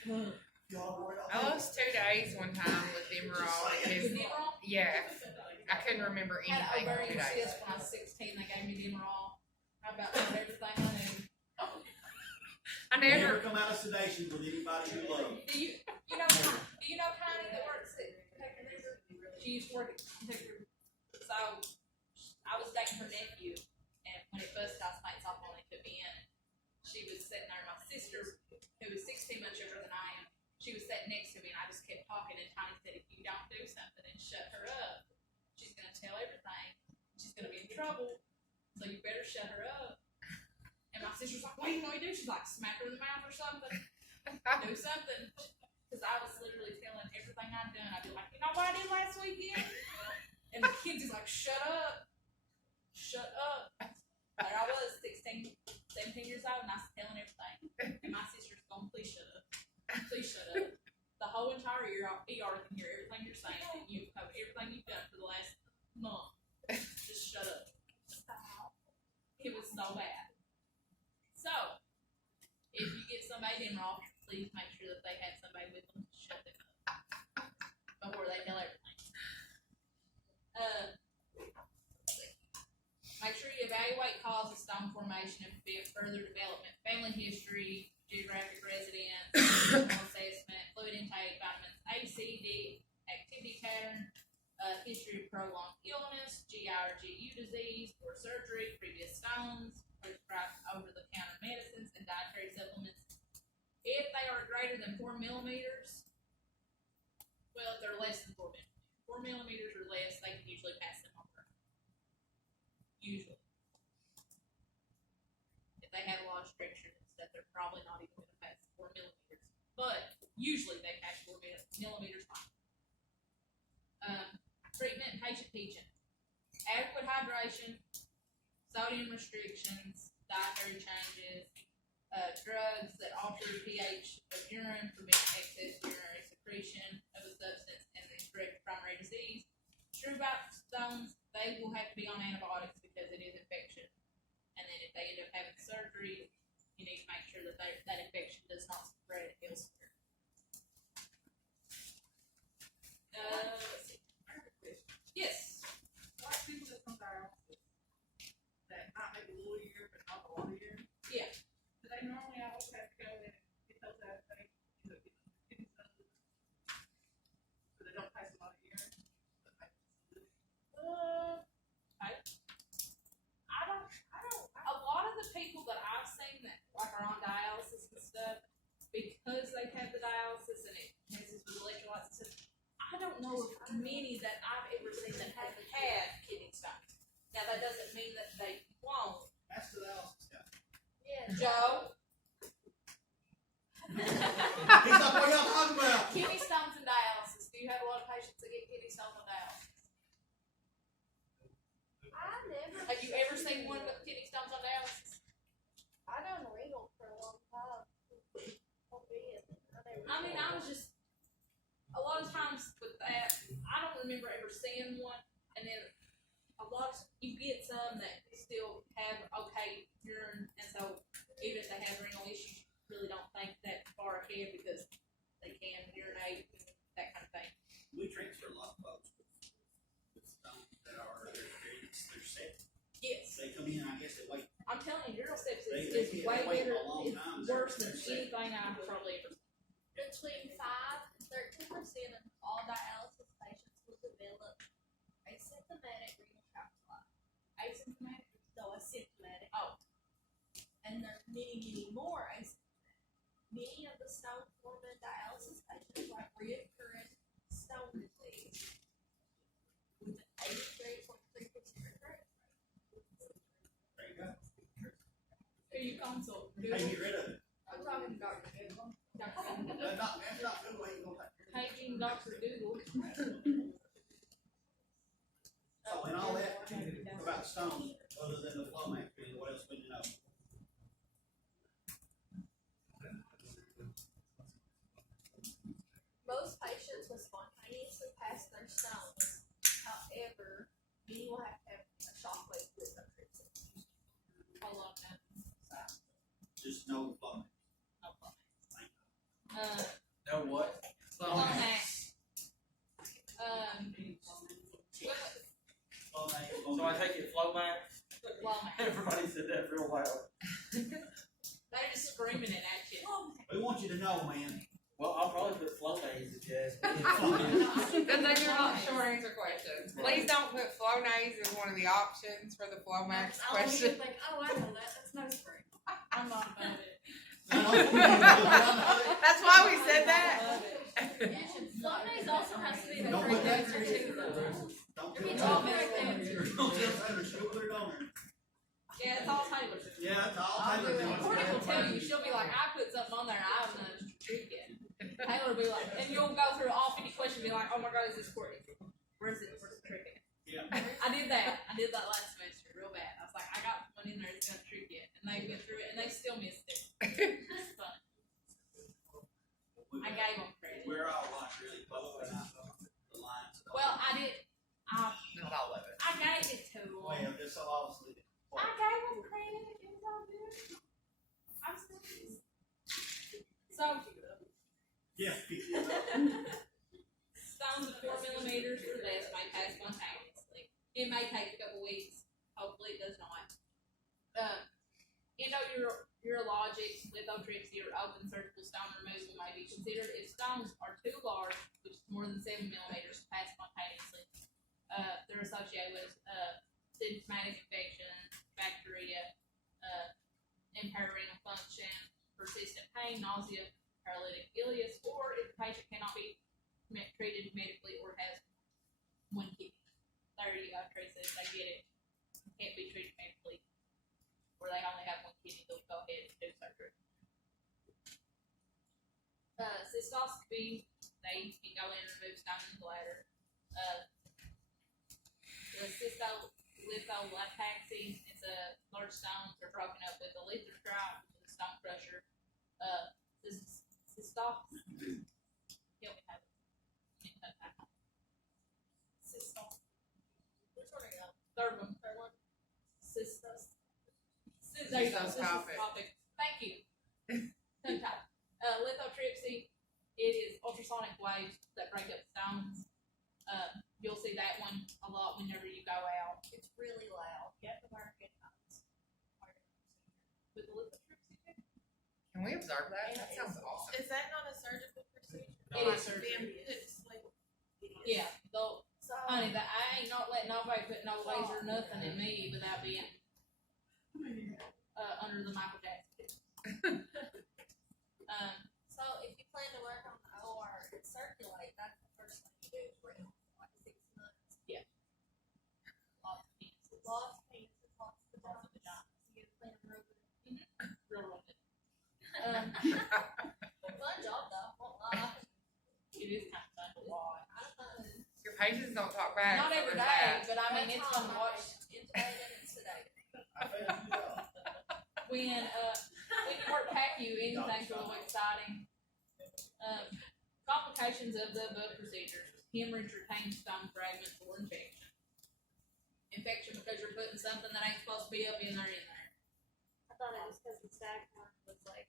I lost 2 days one time with Demerol because, Demerol? yeah, I couldn't remember Had anything for 2 ovarian days. cyst when I was 16. They gave me Demerol. I about did everything I knew. I Never never, come out of sedation with anybody you love. Do you know Connie that works at Texas? She used to work at Texas. So I was dating her nephew, and when it busted, I spiked off when they took me in. She was sitting there. My sister, who was 16 months younger than I am, she was sitting next to me, and I just kept talking. And Connie said, "If you don't do something and shut her up, she's gonna tell everything. She's gonna be in trouble, so you better shut her up. And my sister's like, what do you want me to do? She's like, smack her in the mouth or something. Do something. Because I was literally telling everything I'd done. I'd be like, you know what I did last weekend? And the kids is like, shut up. Shut up. There I was, 16, 17 years old, and I was telling everything. And my sister's going, please shut up. Please shut up. The whole entire ER can hear everything you're saying, and you've covered everything you've done for the last month. Just shut up. It was so bad. So, if you get somebody in wrong, please make sure that they have somebody with them to shut them up before they tell everything. Make sure you evaluate cause of stone formation and further development, family history, geographic residence, emotional assessment, fluid intake, vitamins A, C, D, activity pattern, history of prolonged illness, GI or GU disease, or surgery, previous stones, prescribed over-the-counter medicines, and dietary supplements. If they are greater than 4 millimeters, well, if they're less than 4 millimeters, 4 millimeters or less, they can usually pass them over. Usually. If they have a lot of strictures and stuff, they're probably not even going to pass 4 millimeters. But usually they pass 4 millimeters fine. Treatment, patient teaching. Adequate hydration, sodium restrictions, dietary changes, drugs that alter the pH of urine, prevent excess urinary secretion of a substance, and restrict primary disease. True about stones, they will have to be on antibiotics because it is infection. And then if they end up having surgery, you need to make sure that that infection does not spread elsewhere. Let's see. I have a question. Yes. Like people that's on dialysis, that might make a little year, but not a lot of years. Yeah. Do they normally always have to go in and get those out of things, you know, get kidney stones? So they don't pass a lot of urine? A lot of the people that I've seen that like are on dialysis and stuff, because they've had the dialysis and it messes with electrolytes and stuff, I don't know of many that I've ever seen that have had kidney stones. Now that doesn't mean that they won't. That's the dialysis guy. Yeah. Joe, He's not what y'all talking about. kidney stones and dialysis. Do you have a lot of patients that get kidney stones on dialysis? I never. Have you ever seen one with kidney stones on dialysis? I done renal for a long time. I mean, I was just, a lot of times with that, I don't remember ever seeing one, and then you get some that still have okay urine, and so even if they have renal issues, you really don't think that far ahead because they can urinate and that kind of thing. We transfer a lot of folks with stones that are, they're set. Yes. They come in, I guess they wait. I'm telling you, neural sepsis They is way wait better, a long it's time. worse than They're set. anything I've probably ever seen. Between 5 and 13% of all dialysis patients will develop asymptomatic renal calculi. Asymptomatic? No, asymptomatic. Oh. And there's many more asymptomatic. Many of the stone forming dialysis patients have recurrent stone disease with an 83.3% recurrence rate. There you go. Who you consult? Hey, get rid of it. I'm talking to Dr. Google. That's not good way you gonna take. Paging Dr. Google. So in all that, about stones, other than the flow max, what else we need to know? Most patients will spontaneously pass their stones. However, many will have to have a shockwave with their treatment. Hold on now. Just no flow max. No flow max. Know what? Flow max. Flow max. So I take it flow max? Flow max. Everybody said that real loud. They're just screaming it at you. We want you to know, man. Well, I'll probably put flow maze if you ask me. Because then you're not short answer questions. Please don't put Flonase as one of the options for the Flow Max question. Like, oh, I know that. That's no spring. I'm not about it. That's why we said that. Flonase also has to be the Don't correct put that answer in. too, though. Don't If put it's that all in. correct answer. Don't tell Sandra, she'll put it Yeah, it's all Taylor. Yeah, it's all I'll do Taylor it. doing. Courtney will tell you, she'll be like, I put something on there, I haven't done a trick yet. Taylor will be like, and you'll go through all 50 questions and be like, oh my god, is this Courtney? Where's the trick at? Yeah. I did that last semester, real bad. I was like, I got one in there, it's not a trick yet. And they went through it, and they still missed it. It's fun. I gave them credit. We're all like really close to the lines. Well, I Not all of it. gave it to them. Well, just so obviously. I gave them credit. It was all good. I'm still so Yeah. stones of 4 millimeters or less may pass spontaneously. It may take a couple weeks. Hopefully, it does not. Endourologics, lithotripsy, or open surgical stone removal may be considered if stones are too large, which is more than 7 millimeters, to pass spontaneously. They're associated with symptomatic infections, bacteria, impaired renal function, persistent pain, nausea, paralytic ileus, or if the patient cannot be treated medically or has one kidney. There you go, Teresa. If they get it, can't be treated medically, or they only have one kidney, they'll go ahead and do surgery. Cystoscopy, they can go in and remove stone in the bladder. The cystolithotaxy, it's a large stones are broken up with a lithotrip, which is a stone crusher. Help me have it. Which one are you on? Third one. There you go. Cystoscopic. Cystoscopic. Thank you. Tongue tied. Lithotripsy, it is ultrasonic waves that break up stones. You'll see that one a lot whenever you go out. It's really loud. You have to wear headphones. With the lithotripsy, Can we observe that? That sounds awesome. Is that not a surgical procedure? it Like is surgery. being put to sleep? Yeah, though, So, honey, that I ain't not letting nobody put no laser nothing in me without being under the Michael Jackson. so if you plan to work on the OR and circulate, that's the first thing you do is renal, like 6 months. Lots of penises. Lots of penises, lots of Lots of vaginas. vaginas. You get to plan real good. Real good. Fun job though, won't lie. It is kind of fun to watch. I don't know. Your patients don't talk back. Not so every there's day, that. but I mean, That's it's all fun to my watch. patients, intubated and sedated. I found you out. When you work PACU, anything's really exciting. Complications of the above procedures: hemorrhage, retained stone fragments, or infection. Infection because you're putting something that ain't supposed to be up in there. I thought it was because the staghorn was like,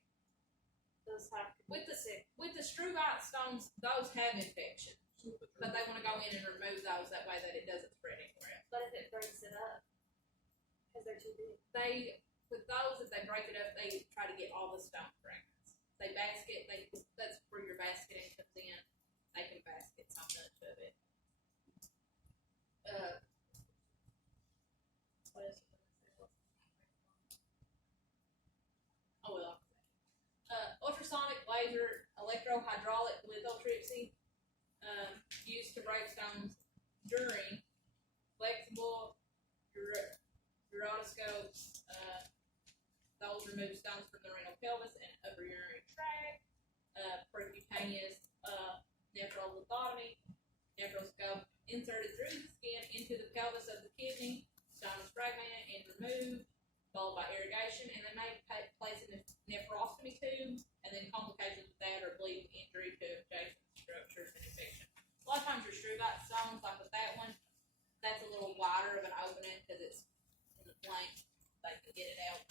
those have to be With the sick. with the struvite stones, those have infection, but they want to go in and remove those that way that it doesn't spread anywhere else. But if it breaks it up, because they're too big. They with those, if they break it up, they try to get all the stone fragments. They basket. That's where your basketing comes in. They can basket so much of it. What else? Oh well. Ultrasonic laser electrohydraulic lithotripsy, used to break stones during flexible urotoscopes. Those remove stones from the renal pelvis and upper urinary tract. Percutaneous nephrolithotomy, nephroscope inserted through the skin into the pelvis of the kidney. Stone is fragmented and removed, followed by irrigation, and they may place in the nephrostomy tube, and then complications with that are bleeding, injury to adjacent structures, and infection. A lot of times your struvite stones, like with that one, that's a little wider of an opening because it's in the flank. They can get it out.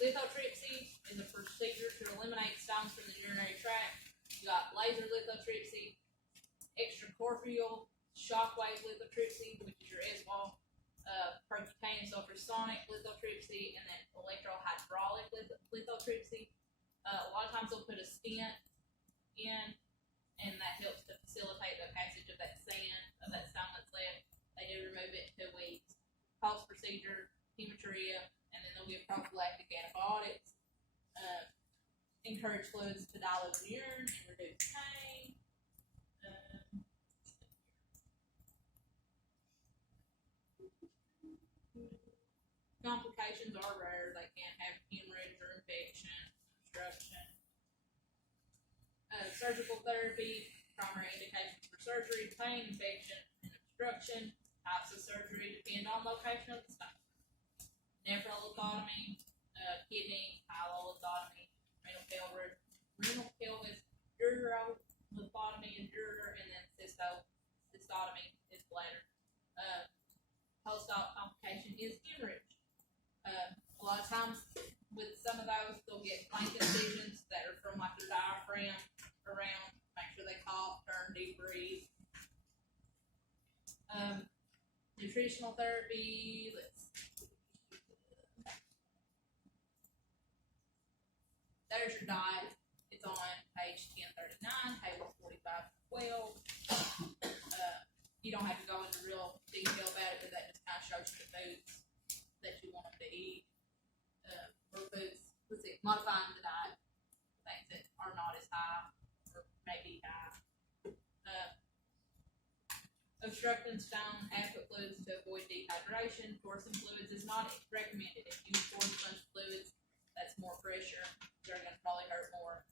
Lithotripsy is a procedure to eliminate stones from the urinary tract. You got laser lithotripsy, extracorporeal shockwave lithotripsy, which is your ESWAL, percutaneous ultrasonic lithotripsy, and then electrohydraulic lithotripsy. A lot of times they'll put a stent in, and that helps to facilitate the passage of that sand, of that stone that's left. They do remove it in 2 weeks. Post procedure, hematuria, and then they'll give prophylactic antibiotics. Encourage fluids to dilute the urine and reduce pain. Complications are rare. They can have hemorrhage or infection, obstruction. Surgical therapy, primary indications for surgery, pain, infection, and obstruction. Types of surgery depend on location of the stone. Nephrolithotomy, kidney, pyelolithotomy, renal pelvis, ureterolithotomy is ureter, and then cystotomy is bladder. Post-op complication is hemorrhage. A lot of times with some of those, they'll get plank incisions that are from like the diaphragm around, make sure they cough, turn, deep breathe. Nutritional therapy, there's your diet. It's on page 1039, table 4512. You don't have to go into real detail about it, but that just kind of shows you the foods that you want them to eat. Or foods, modifying the diet, things that are not as high, or maybe high. Obstructing stone, adequate fluids to avoid dehydration. Forcing fluids is not recommended. If you force a bunch of fluids, that's more pressure. They're going to probably hurt more.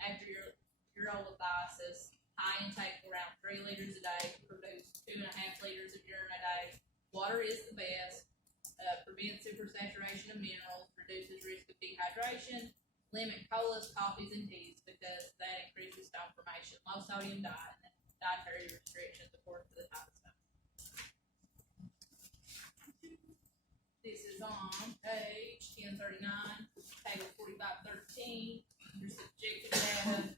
After your urolithiasis, high intake around 3 liters a day, produce 2.5 liters of urine a day. Water is the best. Prevents supersaturation of minerals, reduces risk of dehydration. Limit colas, coffees, and teas because that increases stone formation. Low sodium diet and dietary restrictions according to the type of stone. This is on page 1039, table 4513. Your subjective data,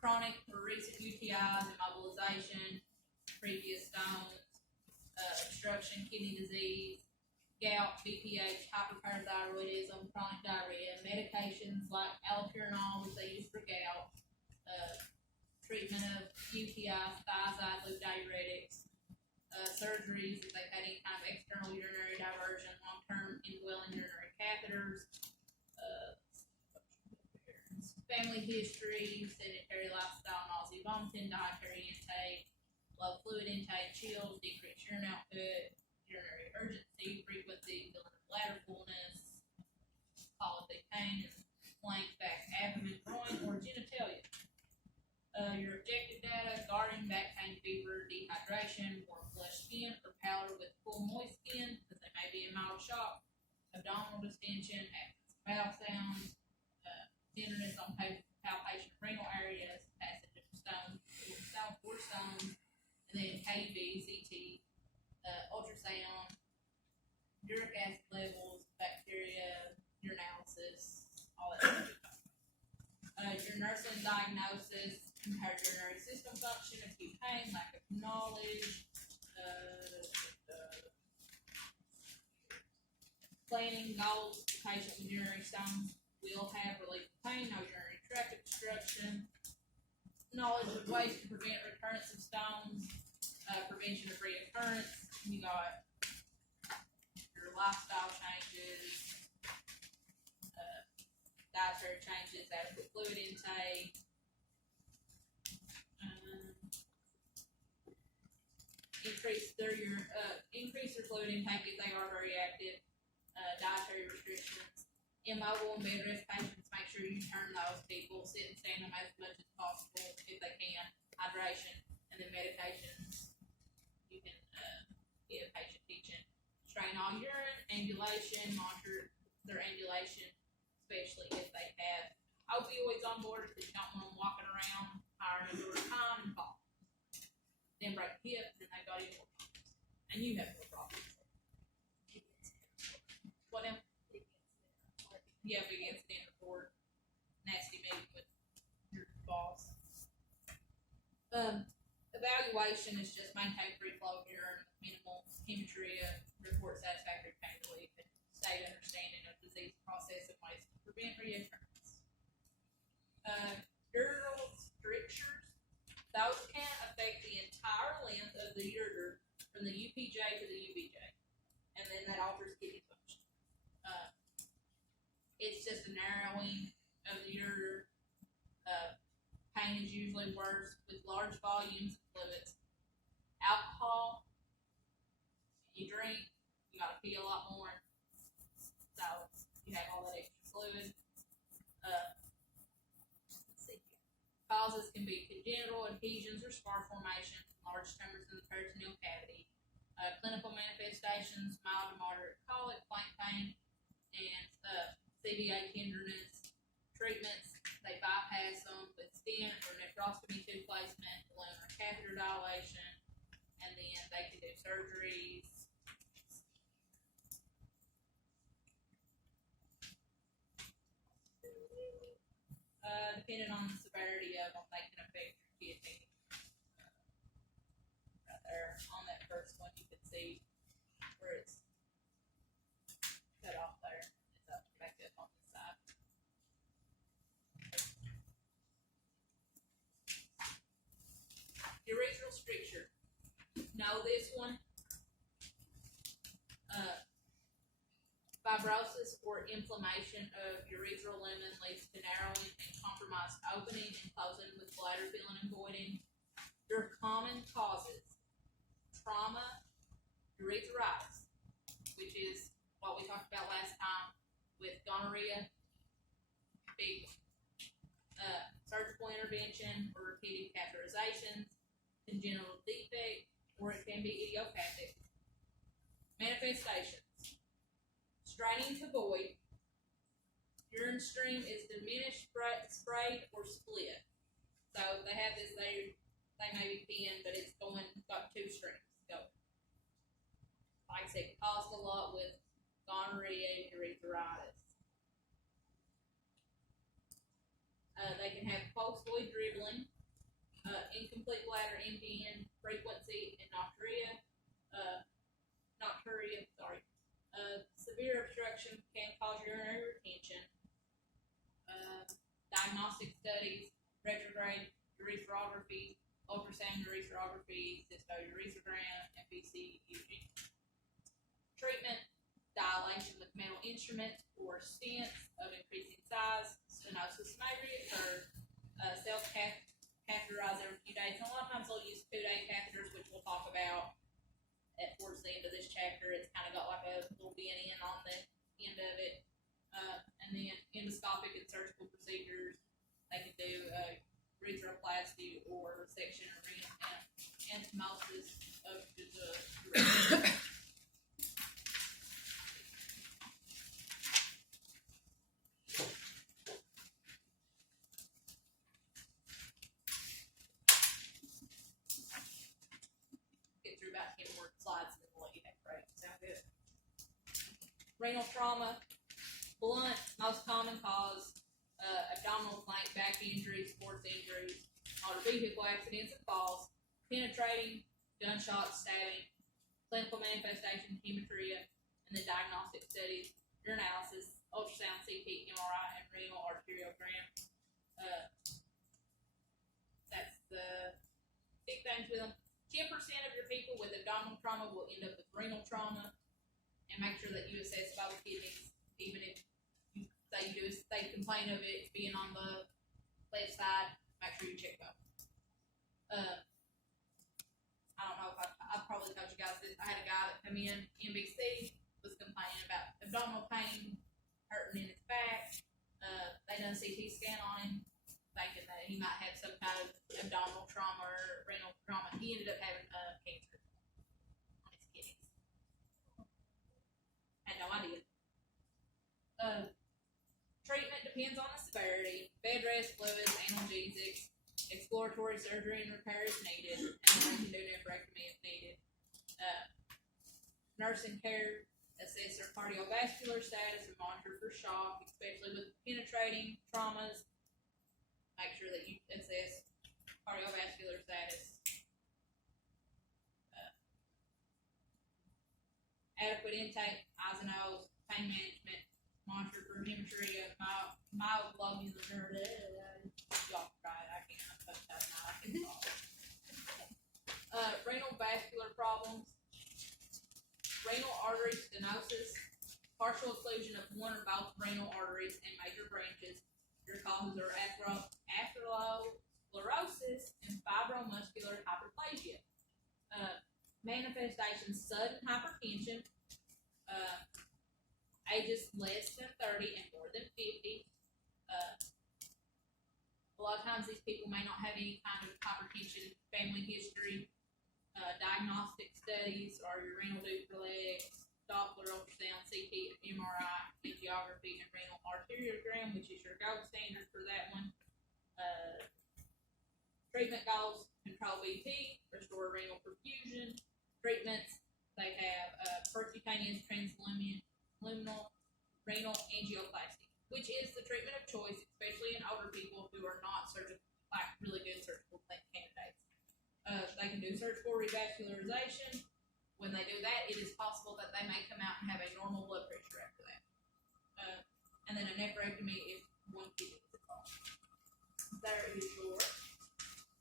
chronic or recent UTIs, immobilization, previous stones, obstruction, kidney disease, gout, BPH, hyperparathyroidism, chronic diarrhea, medications like allopurinol, which they use for gout, treatment of UTIs, thiazide, loop diuretics, surgeries if they've had any kind of external urinary diversion, long-term indwelling urinary catheters, family history, sedentary lifestyle, nausea, vomiting, dietary intake, low fluid intake, chills, decreased urine output, urinary urgency, frequency, feeling of bladder fullness, polypic pain, flank, back, abdomen, groin, or genitalia. Your objective data, guarding, back pain, fever, dehydration, warm flushed skin, or pallor with full moist skin, because they may be in mild shock, abdominal distension, absence of bowel sounds, tenderness on palpation of renal areas, passage of stones, and then KUV, CT, ultrasound, uric acid levels, bacteria, urinalysis, all that stuff. Your nursing diagnosis, impaired urinary system function, acute pain, lack of knowledge, planning goals, patient with urinary stones will have relief of pain, no urinary tract obstruction, knowledge of ways to prevent recurrence of stones, prevention of reoccurrence. You got your lifestyle changes, dietary changes, adequate fluid intake, increase their fluid intake if they are very active, dietary restrictions. Immobile and bed rest patients, make sure you turn those people, sit and stand them as much as possible if they can. Hydration, and then medications you can give patient teaching. Strain all urine, ambulation, monitor their ambulation, especially if they have opioids on board, because you don't want them walking around hiring over time and fall. Then break the hip, then they got even more problems. And you have more problems. What else? You have big incident report, nasty meeting with your boss. Evaluation is just maintain free flow of urine, minimal hematuria, report satisfactory pain relief, and state understanding of disease process and ways to prevent reoccurrence. Ureteral strictures, those can affect the entire length of the ureter from the UPJ to the UBJ, and then that alters kidney function. It's just a narrowing of the ureter. Pain is usually worse with large volumes of fluids. Alcohol you drink, you gotta pee a lot more. So you have all that extra fluid. Let's see. Causes can be congenital adhesions or scar formation, large tumors in the peritoneal cavity. Clinical manifestations, mild to moderate colic, flank pain, and CVA tenderness. Treatments, they bypass them with stent or nephrostomy tube placement, balloon or catheter dilation, and then they can do surgeries. Depending on the severity of them, they can affect your kidney. Right there on that first one, you can see where it's cut off there. It's up back up on this side. Urethral stricture. Know this one. Fibrosis or inflammation of urethral lumen leads to narrowing and compromised opening and closing with bladder filling and voiding. Your common causes: trauma, urethritis, which is what we talked about last time with gonorrhea, big surgical intervention or repeated catheterizations, congenital defect, or it can be idiopathic. Manifestations: straining to void, urine stream is diminished, sprayed, or split. So they have this, they may be peeing, but it's got two streams going. Like I said, caused a lot with gonorrhea and urethritis. They can have pulse void dribbling, incomplete bladder emptying, frequency, and nocturia. Severe obstruction can cause urinary retention. Diagnostic studies: retrograde urethropy, ultrasound urethropy, cystourethrogram, and PCUG. Treatment: dilation with metal instruments or stents of increasing size. Stenosis may reoccur. Self-catheterize every few days. And a lot of times they'll use 2-day catheters, which we'll talk about towards the end of this chapter. It's kind of got like a little bend in on the end of it. And then endoscopic and surgical procedures. They can do urethroplasty or resection or anastomosis of the urethra. Get through about 10 more slides and then we'll let you have a break. Sound good? Renal trauma, blunt, most common cause, abdominal flank, back injuries, sports injuries, motor vehicle accidents and falls, penetrating, gunshot, stabbing, clinical manifestation, hematuria, and the diagnostic studies, urinalysis, ultrasound, CT, MRI, and renal arteriogram. That's the big things with them. 10% of your people with abdominal trauma will end up with renal trauma, and make sure that you assess about the kidneys, even if you say they complain of it being on the left side, make sure you check them. I don't know if I've probably told you guys this. I had a guy that come in, NBC, was complaining about abdominal pain, hurting in his back. They done a CT scan on him, thinking that he might have some kind of abdominal trauma or renal trauma. He ended up having cancer on his kidneys. Had no idea. Treatment depends on the severity. Bed rest, fluids, analgesics, exploratory surgery and repair is needed, and they can do nephrectomy if needed. Nursing care, assess their cardiovascular status and monitor for shock, especially with penetrating traumas. Make sure that you assess cardiovascular status. Adequate intake, eyes and nose, pain management, monitor for hematuria, myoglobular. Y'all tried, I can't touch that now. I can talk. Renal vascular problems, renal artery stenosis, partial occlusion of one or both renal arteries and major branches. Your causes are atherosclerosis and fibromuscular hyperplasia. manifestations, sudden hypertension, ages less than 30 and more than 50. A lot of times these people may not have any kind of hypertension family history. Diagnostic studies are your renal duplex, Doppler ultrasound, CT, MRI, angiography, and renal arteriogram, which is your gold standard for that one. Treatment goals: control BP, restore renal perfusion. Treatments: they have percutaneous transluminal renal angioplasty, which is the treatment of choice, especially in older people who are not really good surgical candidates. They can do surgical revascularization. When they do that, it is possible that they may come out and have a normal blood pressure after that. And then a nephrectomy if one kidney is involved. There is your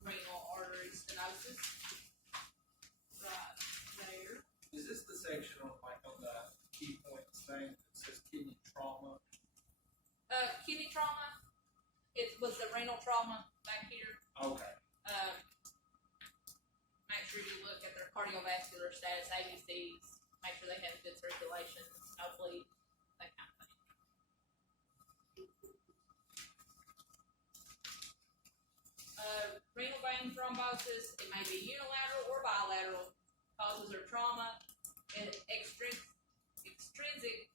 renal artery stenosis. Right there. Is this the section on the key points thing that says kidney trauma? Kidney trauma. It was the renal trauma back here. Okay. Make sure you look at their cardiovascular status, ABCs, make sure they have good circulation, no bleed, that kind of thing. Renal vein thrombosis, it may be unilateral or bilateral. Causes are trauma, extrinsic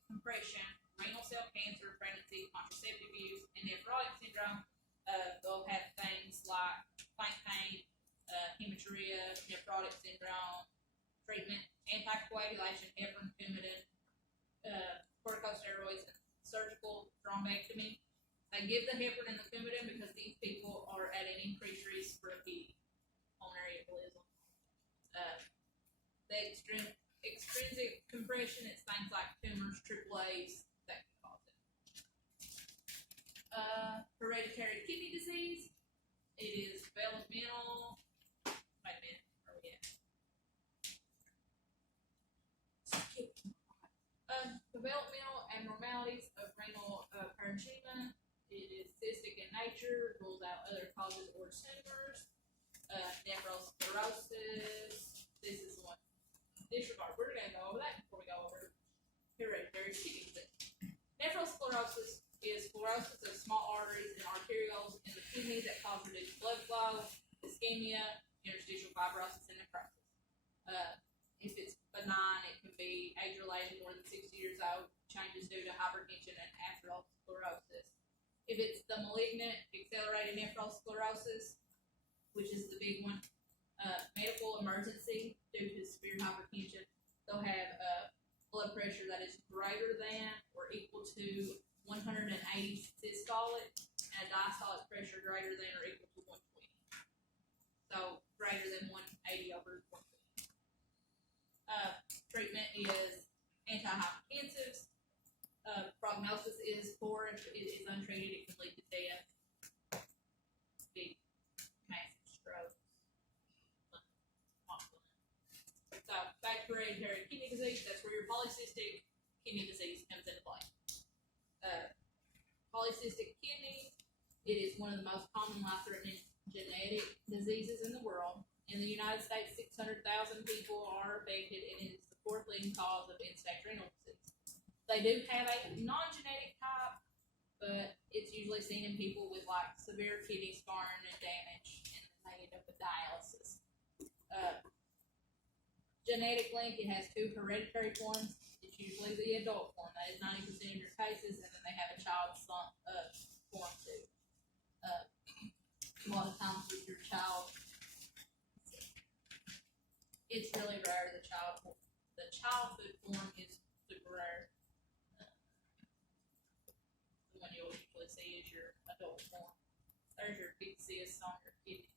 compression, renal cell cancer, pregnancy, contraceptive use, and nephrotic syndrome. They'll have things like flank pain, hematuria, nephrotic syndrome, treatment, anticoagulation, heparin, Coumadin, corticosteroids, and surgical thrombectomy. They give the heparin and the Coumadin because these people are at an increased risk for pulmonary embolism. The extrinsic compression, it's things like tumors, AAAs, that can cause it. Hereditary kidney disease, it is developmental. Wait a minute, where are we at? Developmental abnormalities of renal parenchyma. It is cystic in nature, rules out other causes or tumors. Nephrosclerosis. This is one. Disregard. We're going to go over that before we go over hereditary kidney disease. Nephrosclerosis is sclerosis of small arteries and arterioles in the kidney that cause reduced blood flow, ischemia, interstitial fibrosis, and necrosis. If it's benign, it can be age-related, more than 60 years old, changes due to hypertension and atherosclerosis. If it's the malignant accelerated nephrosclerosis, which is the big one, medical emergency due to severe hypertension, they'll have blood pressure that is greater than or equal to 180 systolic and a diastolic pressure greater than or equal to 120. So greater than 180 over 120. Treatment is antihypertensives. Prognosis is poor. If it is untreated, it can lead to death. Big, massive strokes. So, back to hereditary kidney disease, that's where your polycystic kidney disease comes into play. Polycystic kidney, it is one of the most common life-threatening genetic diseases in the world. In the United States, 600,000 people are affected, and it is the fourth leading cause of end-stage renal disease. They do have a non-genetic type, but it's usually seen in people with like severe kidney scarring and damage, and they end up with dialysis. Genetic link, it has two hereditary forms. It's usually the adult form, that is 90% of your cases, and then they have a child form too. A lot of times with your child, it's really rare. The childhood form is super rare. The one you'll usually see is your adult form. There's your big cyst on your kidneys.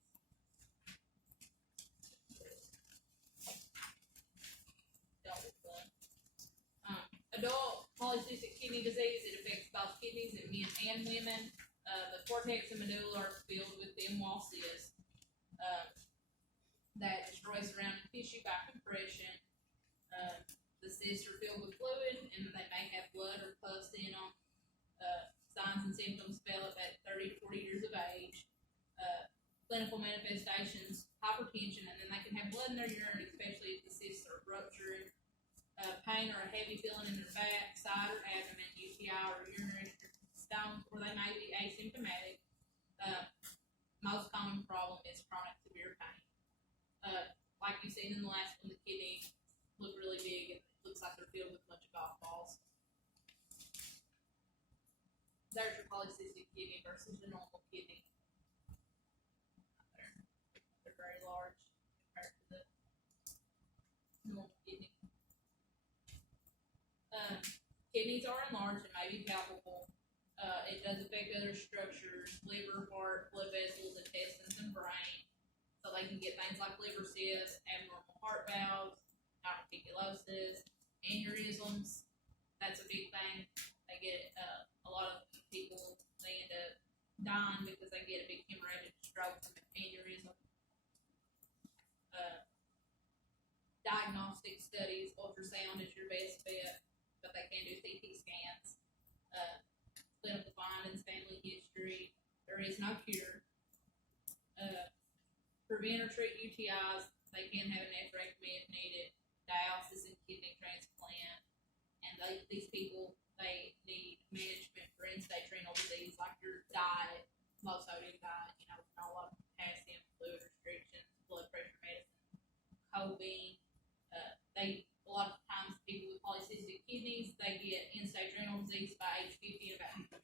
Adult polycystic kidney disease, it affects both kidneys in men and women. The cortex and medulla are filled with thin wall cysts that destroy surrounding tissue by compression. The cysts are filled with fluid, and they may have blood or pus in them. Signs and symptoms develop at 30 to 40 years of age. Clinical manifestations, hypertension, and then they can have blood in their urine, especially if the cyst pain or a heavy feeling in their back, side, or abdomen, UTI, or urinary stones, or they may be asymptomatic. Most common problem is chronic severe pain. Like you've seen in the last one, the kidneys look really big and it looks like they're filled with a bunch of golf balls. There's your polycystic kidney versus the normal kidney. They're very large compared to the normal kidney. Kidneys are enlarged and may be palpable. It does affect other structures, liver, heart, blood vessels, intestines, and brain. So they can get things like liver cysts, abnormal heart valves, diverticulosis, aneurysms. That's a big thing. They get a lot of people, they end up dying because they get a big hemorrhagic stroke from an aneurysm. Diagnostic studies, ultrasound is your best bet, but they can do CT scans. Clinical findings, family history. There is no cure. Prevent or treat UTIs. They can have a nephrectomy if needed, dialysis and kidney transplant. And these people, they need management for end-stage renal disease, like your diet, low sodium diet, not a lot of potassium, fluid restrictions, blood pressure medicine, codeine. A lot of times people with polycystic kidneys, they get end-stage renal disease by age 50 and about 50% of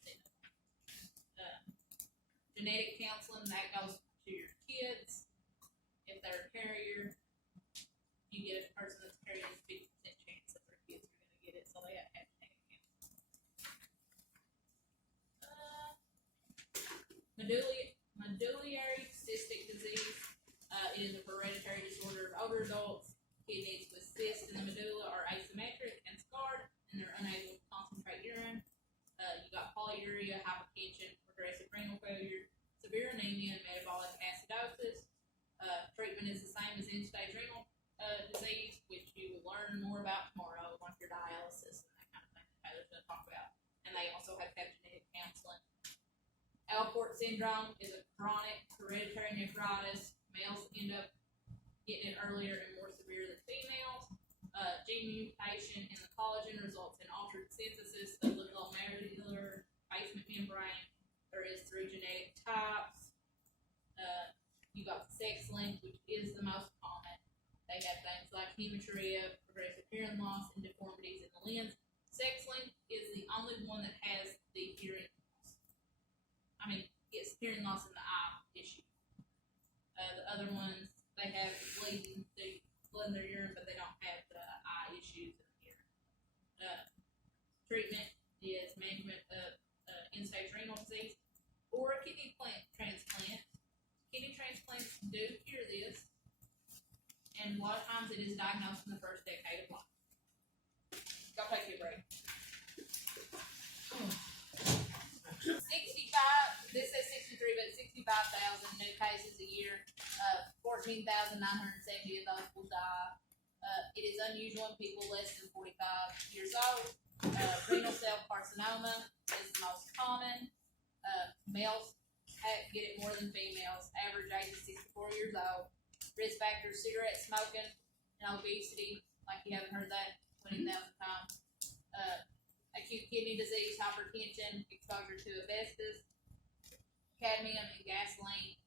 them. Genetic counseling, that goes to your kids. If they're a carrier, you get a person that's carrying a 50% chance that their kids are going to get it, so they have to have genetic counseling. Medullary cystic disease. It is a hereditary disorder of older adults. Kidneys with cysts in the medulla are asymmetric and scarred, and they're unable to concentrate urine. You got polyuria, hypertension, progressive renal failure, severe anemia, and metabolic acidosis. Treatment is the same as end-stage renal disease, which you will learn more about tomorrow, like your dialysis and that kind of thing that Taylor's going to talk about. And they also have to have genetic counseling. Alport syndrome is a chronic hereditary nephritis. Males end up getting it earlier and more severe than females. Gene mutation in the collagen results in altered synthesis of the glomerular basement membrane. There is 3 genetic types. You got sex-linked, which is the most common. They have things like hematuria, progressive hearing loss, and deformities in the lens. Sex-linked is the only one that has the hearing loss. It's hearing loss in the eye issue. The other ones, they have bleeding, they blood in their urine, but they don't have the eye issues in the hearing. Treatment is management of end-stage renal disease or a kidney transplant. Kidney transplants do cure this, and a lot of times it is diagnosed in the first decade of life. Go take your break. this says 63, but 65,000 new cases a year. 14,970 of those will die. It is unusual in people less than 45 years old. Renal cell carcinoma is the most common. Males get it more than females. Average age is 64 years old. Risk factors: cigarette smoking and obesity. Like you haven't heard that 20,000 times. Acute kidney disease, hypertension, exposure to asbestos, cadmium, and gasoline.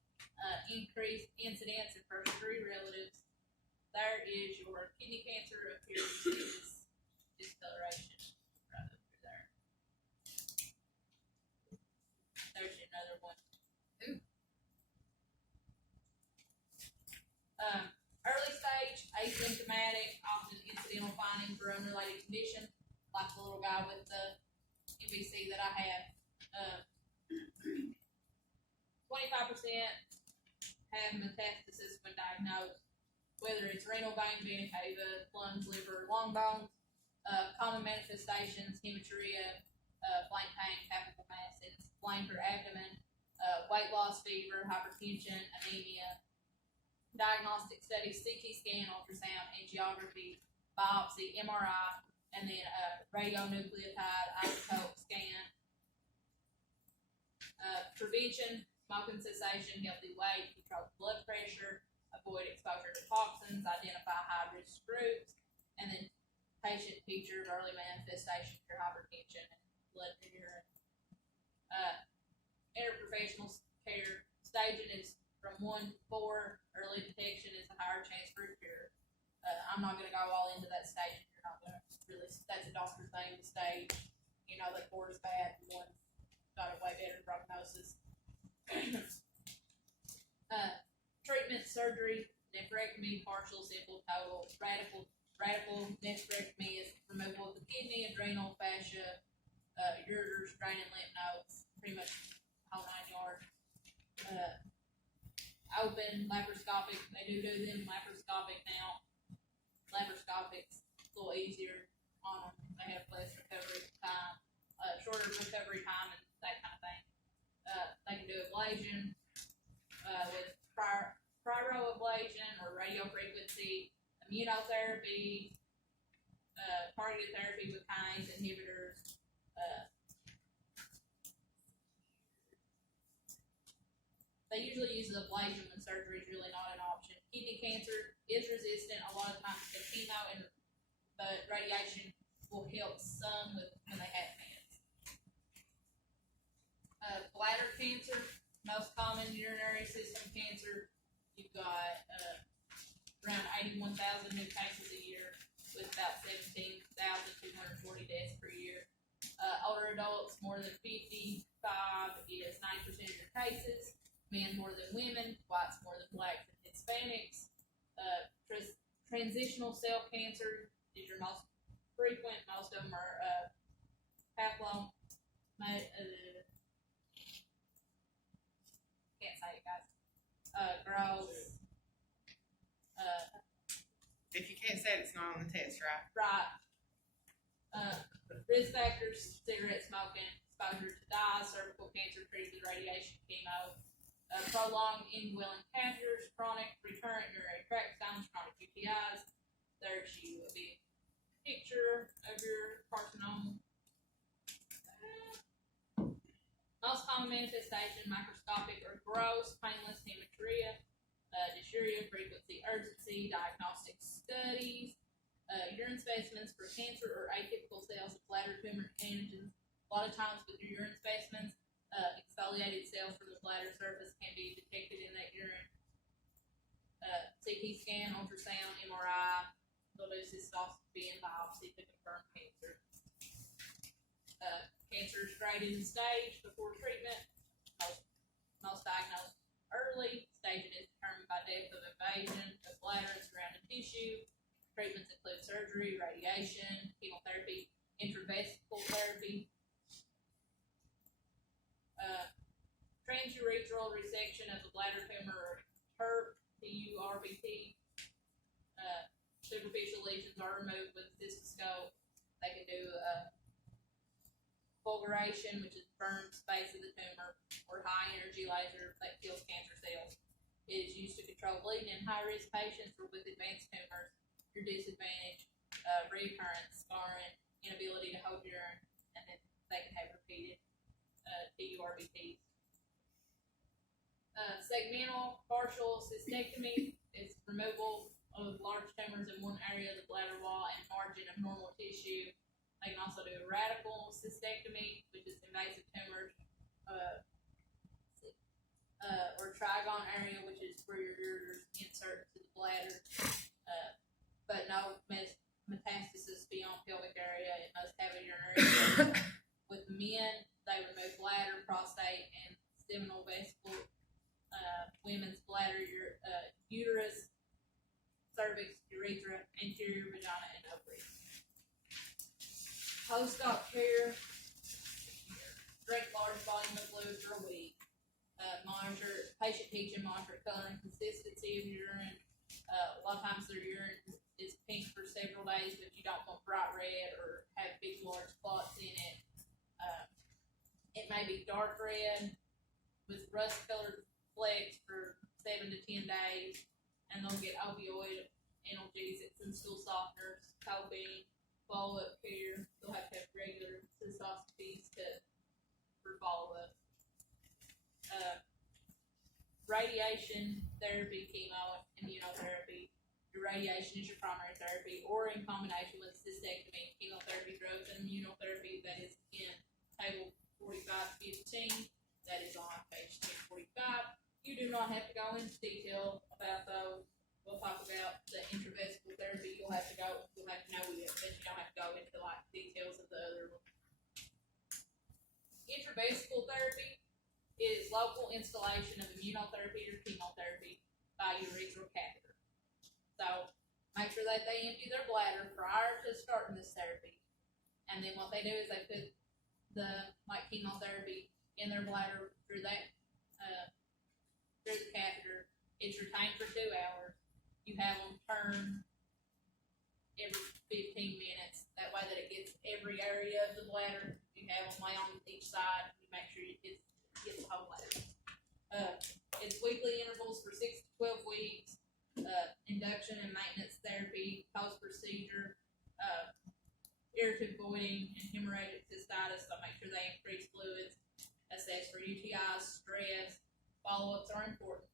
Increased incidence in first-degree relatives. There is your kidney cancer appearance discoloration right over there. There's another one. Early stage, asymptomatic, often incidental findings or unrelated conditions, like the little guy with the MVC that I have. 25% have metastasis when diagnosed, whether it's renal vein, vena cava, lungs, liver, lung bones. Common manifestations: hematuria, flank pain, palpable masses, flank or abdomen, weight loss, fever, hypertension, anemia. Diagnostic studies: CT scan, ultrasound, angiography, biopsy, MRI, and then radionucleotide isotope scan. Prevention: smoking cessation, healthy weight, control blood pressure, avoid exposure to toxins, identify high-risk groups, and then patient features, early manifestations, your hypertension, and blood in your urine. Interprofessional care staging is from 1 to 4. Early detection is a higher chance for a cure. I'm not gonna go all into that staging. You're not gonna really. That's a doctor's thing to stage. You know that 4 is bad, and 1's got a way better prognosis. Treatment, surgery, nephrectomy, partial, simple, total, radical nephrectomy is removal of the kidney, adrenal, fascia, ureters, draining lymph nodes, pretty much whole 9 yards. Open, laparoscopic, they do them laparoscopic now. Laparoscopic's a little easier on them, they have less recovery time, shorter recovery time and that kind of thing. They can do ablation, with cryoablation or radiofrequency, immunotherapy, targeted therapy with kinase inhibitors, they usually use ablation when surgery is really not an option. Kidney cancer is resistant a lot of times to chemo, but radiation will help some with when they have meds. Bladder cancer, most common urinary system cancer. You've got around 81,000 new cases a year, with about 17,240 deaths per year. Older adults, more than 55 is 90% of your cases. Men more than women, whites more than blacks and Hispanics. Transitional cell cancer is your most frequent. Most of them are papilloma. Can't say it, guys. Gross. If you can't say it, it's not on the test, right? Right. Risk factors: cigarette smoking, exposure to dyes, cervical cancer treated with radiation, chemo. Prolonged indwelling catheters, chronic recurrent urinary tract stones, chronic UTIs. There's you a big picture of your carcinoma. Most common manifestation: microscopic or gross, painless hematuria, dysuria, frequency, urgency, diagnostic studies, urine specimens for cancer or atypical cells of bladder tumor antigens. A lot of times with your urine specimens, exfoliated cells from the bladder surface can be detected in that urine. CT scan, ultrasound, MRI, they'll do cystoscopy and biopsy to confirm cancer. Cancer is graded in stage before treatment. Most diagnosed early. Staging is determined by depth of invasion of bladder and surrounding tissue. Treatments include surgery, radiation, chemotherapy, intravesical therapy. Transurethral resection of the bladder tumor or TURP, TURBT. Superficial lesions are removed with a cystoscope. They can do fulguration, which is burn space of the tumor, or high energy laser that kills cancer cells. It is used to control bleeding in high risk patients or with advanced tumors. Your disadvantage, recurrence, scarring, inability to hold urine, and then they can have repeated TURBTs. Segmental partial cystectomy is removal of large tumors in one area of the bladder wall and margin of normal tissue. They can also do a radical cystectomy, which is invasive tumors, or trigon area, which is where your ureters insert to the bladder, but no metastasis beyond pelvic area. It must have a urinary. With men, they remove bladder, prostate, and seminal vesicle. Women's bladder, uterus, cervix, urethra, anterior vagina, and ovaries. Post-op care: drink large volume of fluid for a week. Monitor patient pH and monitor color and consistency of urine. A lot of times their urine is pink for several days, but you don't want bright red or have big large clots in it. It may be dark red with rust-colored flecks for 7 to 10 days, and they'll get opioid, analgesics, and stool softeners, codeine, follow-up care. They'll have to have regular cystoscopies for follow-up. Radiation therapy, chemo, immunotherapy. Your radiation is your primary therapy, or in combination with cystectomy go into detail about those. We'll talk about the intravesical therapy. You'll have to know it, but you don't have to go into like details of the other one. Intravesical therapy is local installation of immunotherapy or chemotherapy by urethral catheter. So make sure that they empty their bladder prior to starting this therapy. And then what they do is they put the chemotherapy in their bladder through that through the catheter. It's retained for 2 hours. You have them turn every 15 minutes. That way that it gets every area of the bladder. You have them lay on each side. You make sure it gets the whole bladder. It's weekly intervals for 6 to 12 weeks. Induction and maintenance therapy, post-procedure, irritant voiding, and hemorrhagic cystitis. So make sure they increase fluids. Assess for UTIs, stress. Follow-ups are important.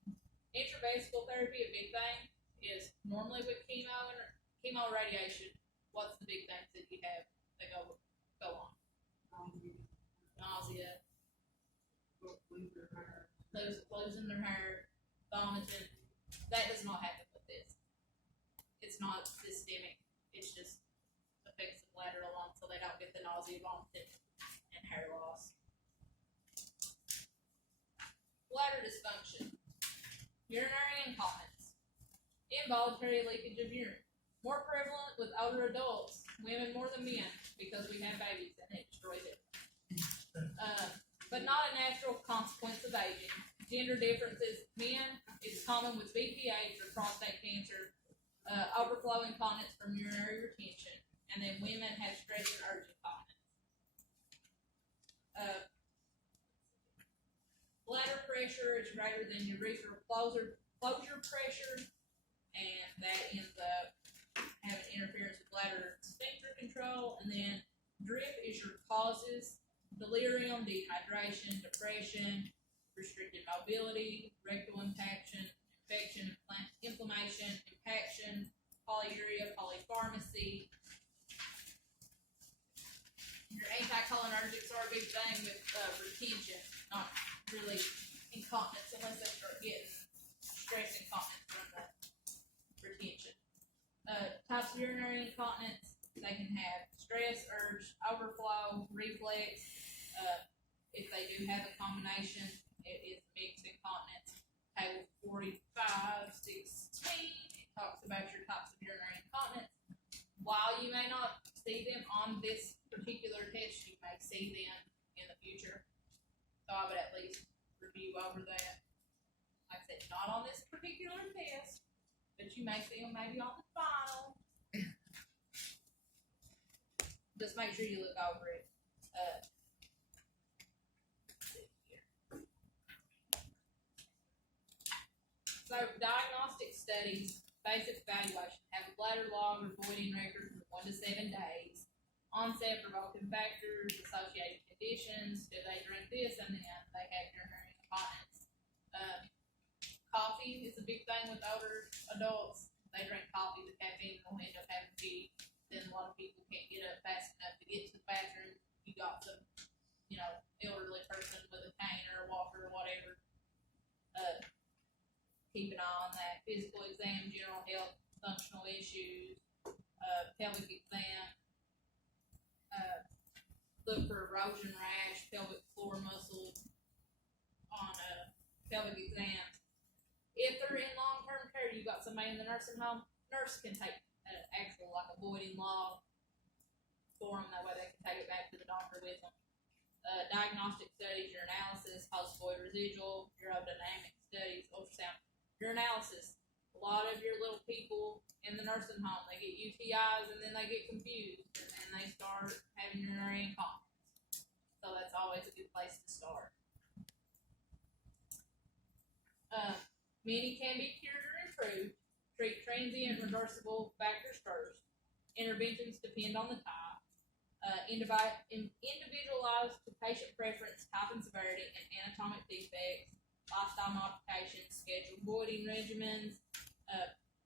Intravesical therapy, a big thing, is normally with chemo radiation. What's the big things that you have that go on? Nausea, losing their hair, vomiting. That does not happen with this. It's not systemic. It's just affects the bladder alone, so they don't get the nausea, vomiting, and hair loss. Bladder dysfunction, urinary incontinence, involuntary leakage of urine. More prevalent with older adults, women more than men, because we have babies and it destroys it. But not a natural consequence of aging. Gender differences, men, it's common with BPH or prostate cancer, overflow incontinence from urinary retention, and then women have stress and urge incontinence. Bladder pressure is greater than urethral closure pressure, and that ends up having interference with bladder sphincter control. And then drip is your causes: delirium, dehydration, depression, restricted mobility, rectal infection, inflammation, impaction, polyuria, polypharmacy. Your anticholinergics are a big thing with retention, not really incontinence unless they start getting stress incontinence from the retention. Types of urinary incontinence, they can have stress, urge, overflow, reflex. If they do have a combination, it is mixed incontinence. Table 45:16, it talks about your types of urinary incontinence. While you may not see them on this particular test, you may see them in the future. So I would at least review over that. Like I said, not on this particular test, but you may see them maybe on the final. Just make sure you look over it. So diagnostic studies, basic evaluation, have a bladder log or voiding record from 1 to 7 days. Onset, provoking factors, associated conditions, do they drink this, and then they have urinary incontinence. Coffee is a big thing with older adults. They drink coffee, the caffeine will end up having tea. Then a lot of people can't get up fast enough to get to the bathroom. You got some, elderly person with a cane or a walker or whatever. Keep an eye on that. Physical exam, general health, functional issues, pelvic exam. Look for erosion rash, pelvic floor muscle on pelvic exams. If they're in long-term care, you got somebody in the nursing home, nurse can take an actual a voiding log for them. That way they can take it back to the doctor with them. Diagnostic studies, urinalysis, post-void residual, urodynamic studies, ultrasound. Urinalysis. A lot of your little people in the nursing home, they get UTIs and then they get confused and then they start having urinary incontinence. So that's always a good place to start. Many can be cured or improved. Treat transient reversible factors first. Interventions depend on the type. Individualized to patient preference, type and severity, and anatomic defects. Lifestyle modifications, scheduled voiding regimens,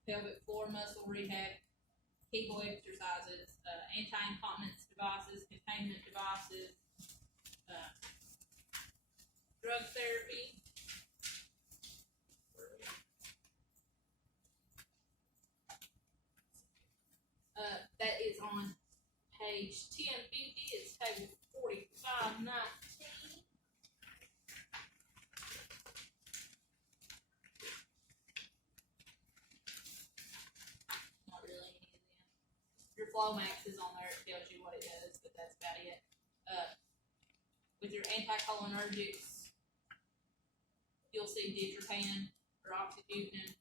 pelvic floor muscle rehab, Kegel exercises, anti-incontinence devices, containment devices, drug therapy. page 1050, it's table 4519. Not really any of them. Your flow max is on there, it tells you what it does, but that's about it. With your anticholinergics, you'll see ditropan or oxybutynin.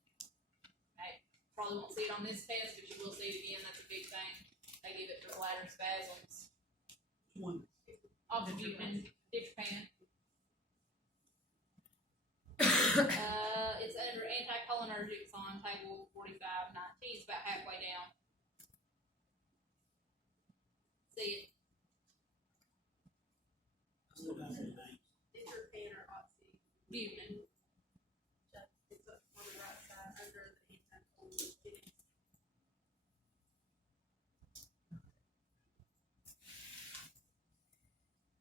I probably won't see it on this test, but you will see it again, that's a big thing. They give it for bladder spasms. One. Oxybutynin, ditropan. It's under anticholinergics on table 4519, it's about halfway down. See it? Still got some names. Ditropan or oxy, Butynin. it's up on the right side under the anticholinergic.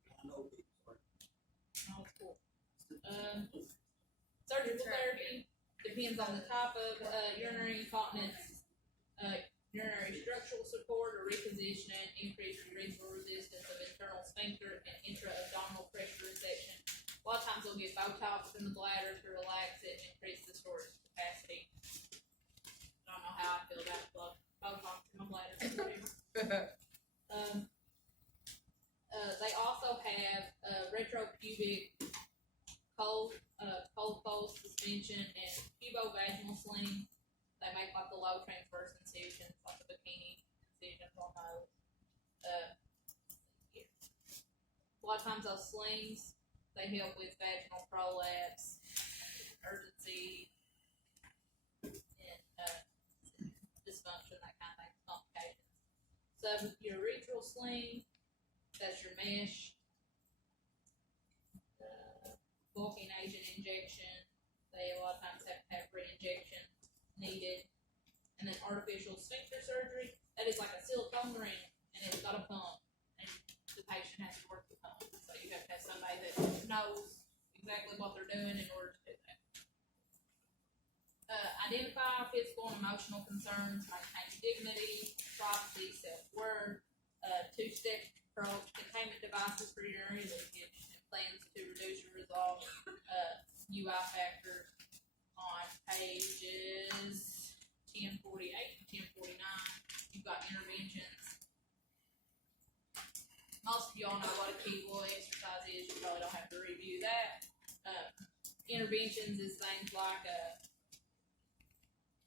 I know people, sorry. Oh, cool. Surgical therapy depends on the type of urinary incontinence, urinary structural support or repositioning, increased urethral resistance of internal sphincter, and intra-abdominal pressure reception. A lot of times they'll get Botox in the bladder to relax it and increase the storage capacity. I don't know how I feel about Botox in my bladder. They also have retropubic cold pole suspension and pubovaginal sling. They make like the low transverse incisions, like the bikini incisions on those. Yeah. A lot of times those slings, they help with vaginal prolapse, urgency, and dysfunction, that kind of thing, complications. So your urethral sling, that's your mesh. Bulking agent injection, they a lot of times have to have re-injection needed. And then artificial sphincter surgery, that is like a silicone ring, and it's got a pump, and the patient has to work the pump. So you have to have somebody that knows exactly what they're doing in order to do that. Identify physical and emotional concerns, maintain dignity, privacy, self-worth, two-step containment devices for urinary leakage, and plans to reduce or resolve UI factors on pages 1048 and 1049. You've got interventions. Most of y'all know what a Kegel exercise is. You probably don't have to review that. Interventions is things like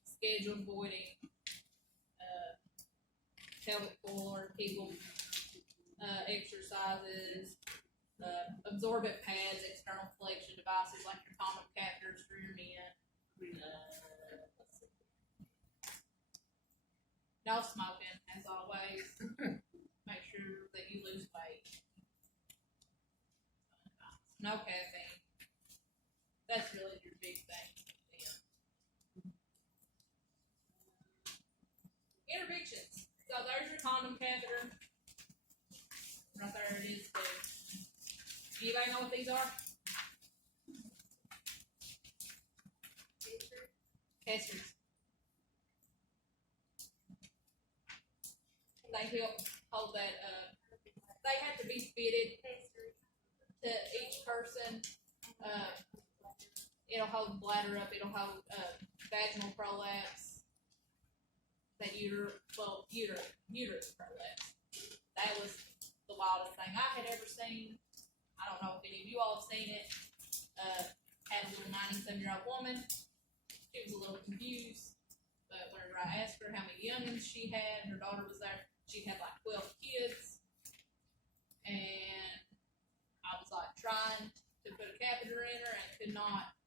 scheduled voiding, pelvic floor, Kegel exercises, absorbent pads, external flexion devices like your condom catheters for your men. Let's see. No smoking, as always. Make sure that you lose weight. No caffeine. That's really your big thing. Interventions. So there's your condom catheter. Right there it is too. Anybody know what these are? Casters. They help hold that, they have to be fitted to each person. It'll hold the bladder up, it'll hold vaginal prolapse, that uterus prolapse. That was the wildest thing I had ever seen. I don't know if any of you all have seen it. Had a little 97-year-old woman. She was a little confused, but whenever I asked her how many youngins she had, her daughter was there. She had like 12 kids, and I was like trying to put a catheter in her and could not.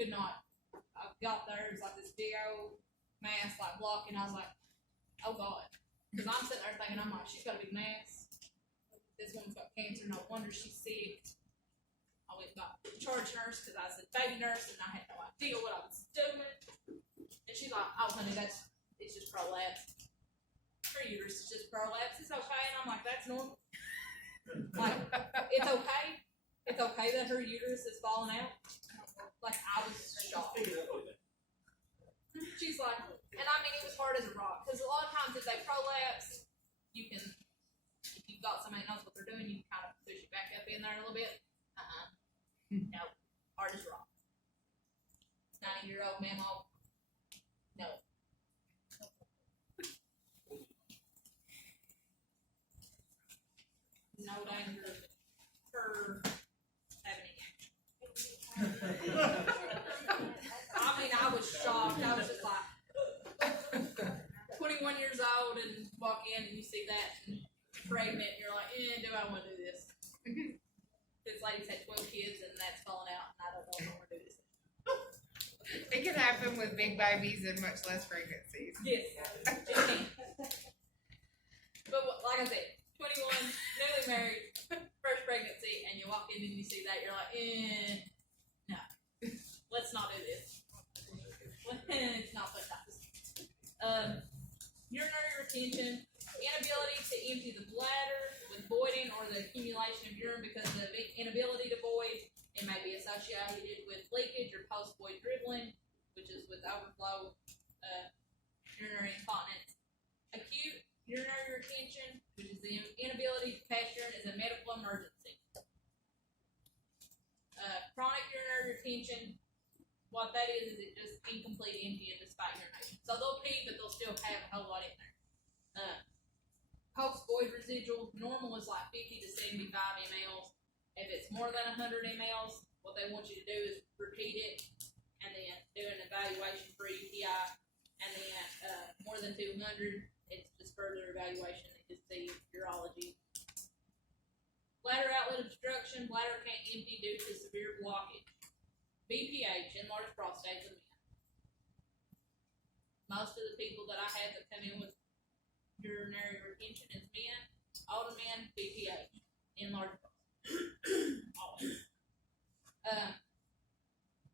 I got there, it was like this big old mass like blocking. I was like, oh God, because I'm sitting there thinking, I'm like, she's got a big mass. This woman's got cancer, no wonder she's sick. I went and got the charge nurse because I was a baby nurse and I had no idea what I was doing. And she's like, oh honey, it's just prolapse. Her uterus is just prolapse, it's okay. And I'm like, that's normal. Like, it's okay. It's okay that her uterus is falling out. Like, I was shocked. She's like, and I mean, it was hard as a rock because a lot of times if they prolapse, you can, if you've got somebody that knows what they're doing, you can kind of push it back up in there a little bit. No, hard as rock. 90-year-old memo, no. No danger of her having any action. I mean, I was shocked. I was just like 21 years old and walk in and you see that and pregnant and you're like, do I want to do this? This lady's had 12 kids and that's falling out and I don't know if I want to do this. It can happen with big babies and much less pregnancies. Yes, it can. But like I said, 21, newly married, first pregnancy, and you walk in and you see that, you're like, no, let's not do this. It's not fun times. Urinary retention, inability to empty the bladder with voiding or the accumulation of urine because of the inability to void. It may be associated with leakage or post-void dribbling, which is with overflow, urinary incontinence. Acute urinary retention, which is the inability to pass urine, is a medical emergency. Chronic urinary retention, what that is it just incomplete emptying despite urination. So they'll pee, but they'll still have a whole lot in there. Post-void residual, normal is like 50 to 75 mLs. If it's more than 100 mLs, what they want you to do is repeat it and then do an evaluation for UTI. And then more than 200, it's just further evaluation and just see urology. Bladder outlet obstruction, bladder can't empty due to severe blockage. BPH, enlarged prostate in men. Most of the people that I had that come in with urinary retention is men, older men, BPH, enlarged prostate. Always.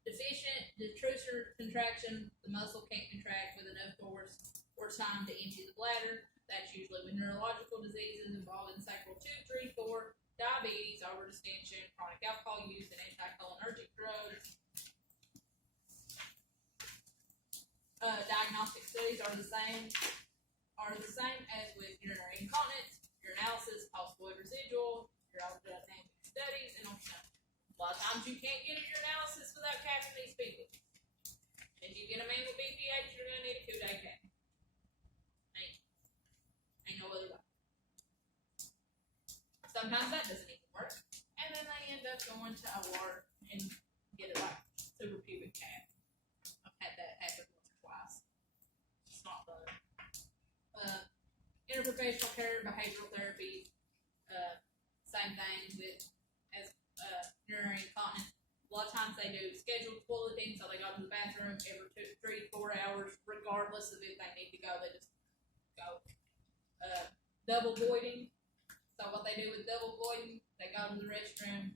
Deficient detrusor contraction, the muscle can't contract with enough force or time to empty the bladder. That's usually with neurological diseases involving sacral 2, 3, 4, diabetes, overdistension, chronic alcohol use, and anticholinergic drugs. Diagnostic studies are the same as with urinary incontinence, urinalysis, post-void residual, urodynamic studies, and ultrasound. A lot of times you can't get a urinalysis without capping these people. If you get a man with BPH, you're gonna need a coup-day cap. Ain't no other way. Sometimes that doesn't even work, and then they end up going to OR and get it like suprapubic cap. I've had that happen once or twice. It's not fun. Interprofessional care, behavioral therapy, same thing with as urinary incontinence. A lot of times they do scheduled toileting, so they go to the bathroom every 2, 3, 4 hours, regardless of if they need to go, they just go. Double voiding. So what they do with double voiding, they go to the restroom,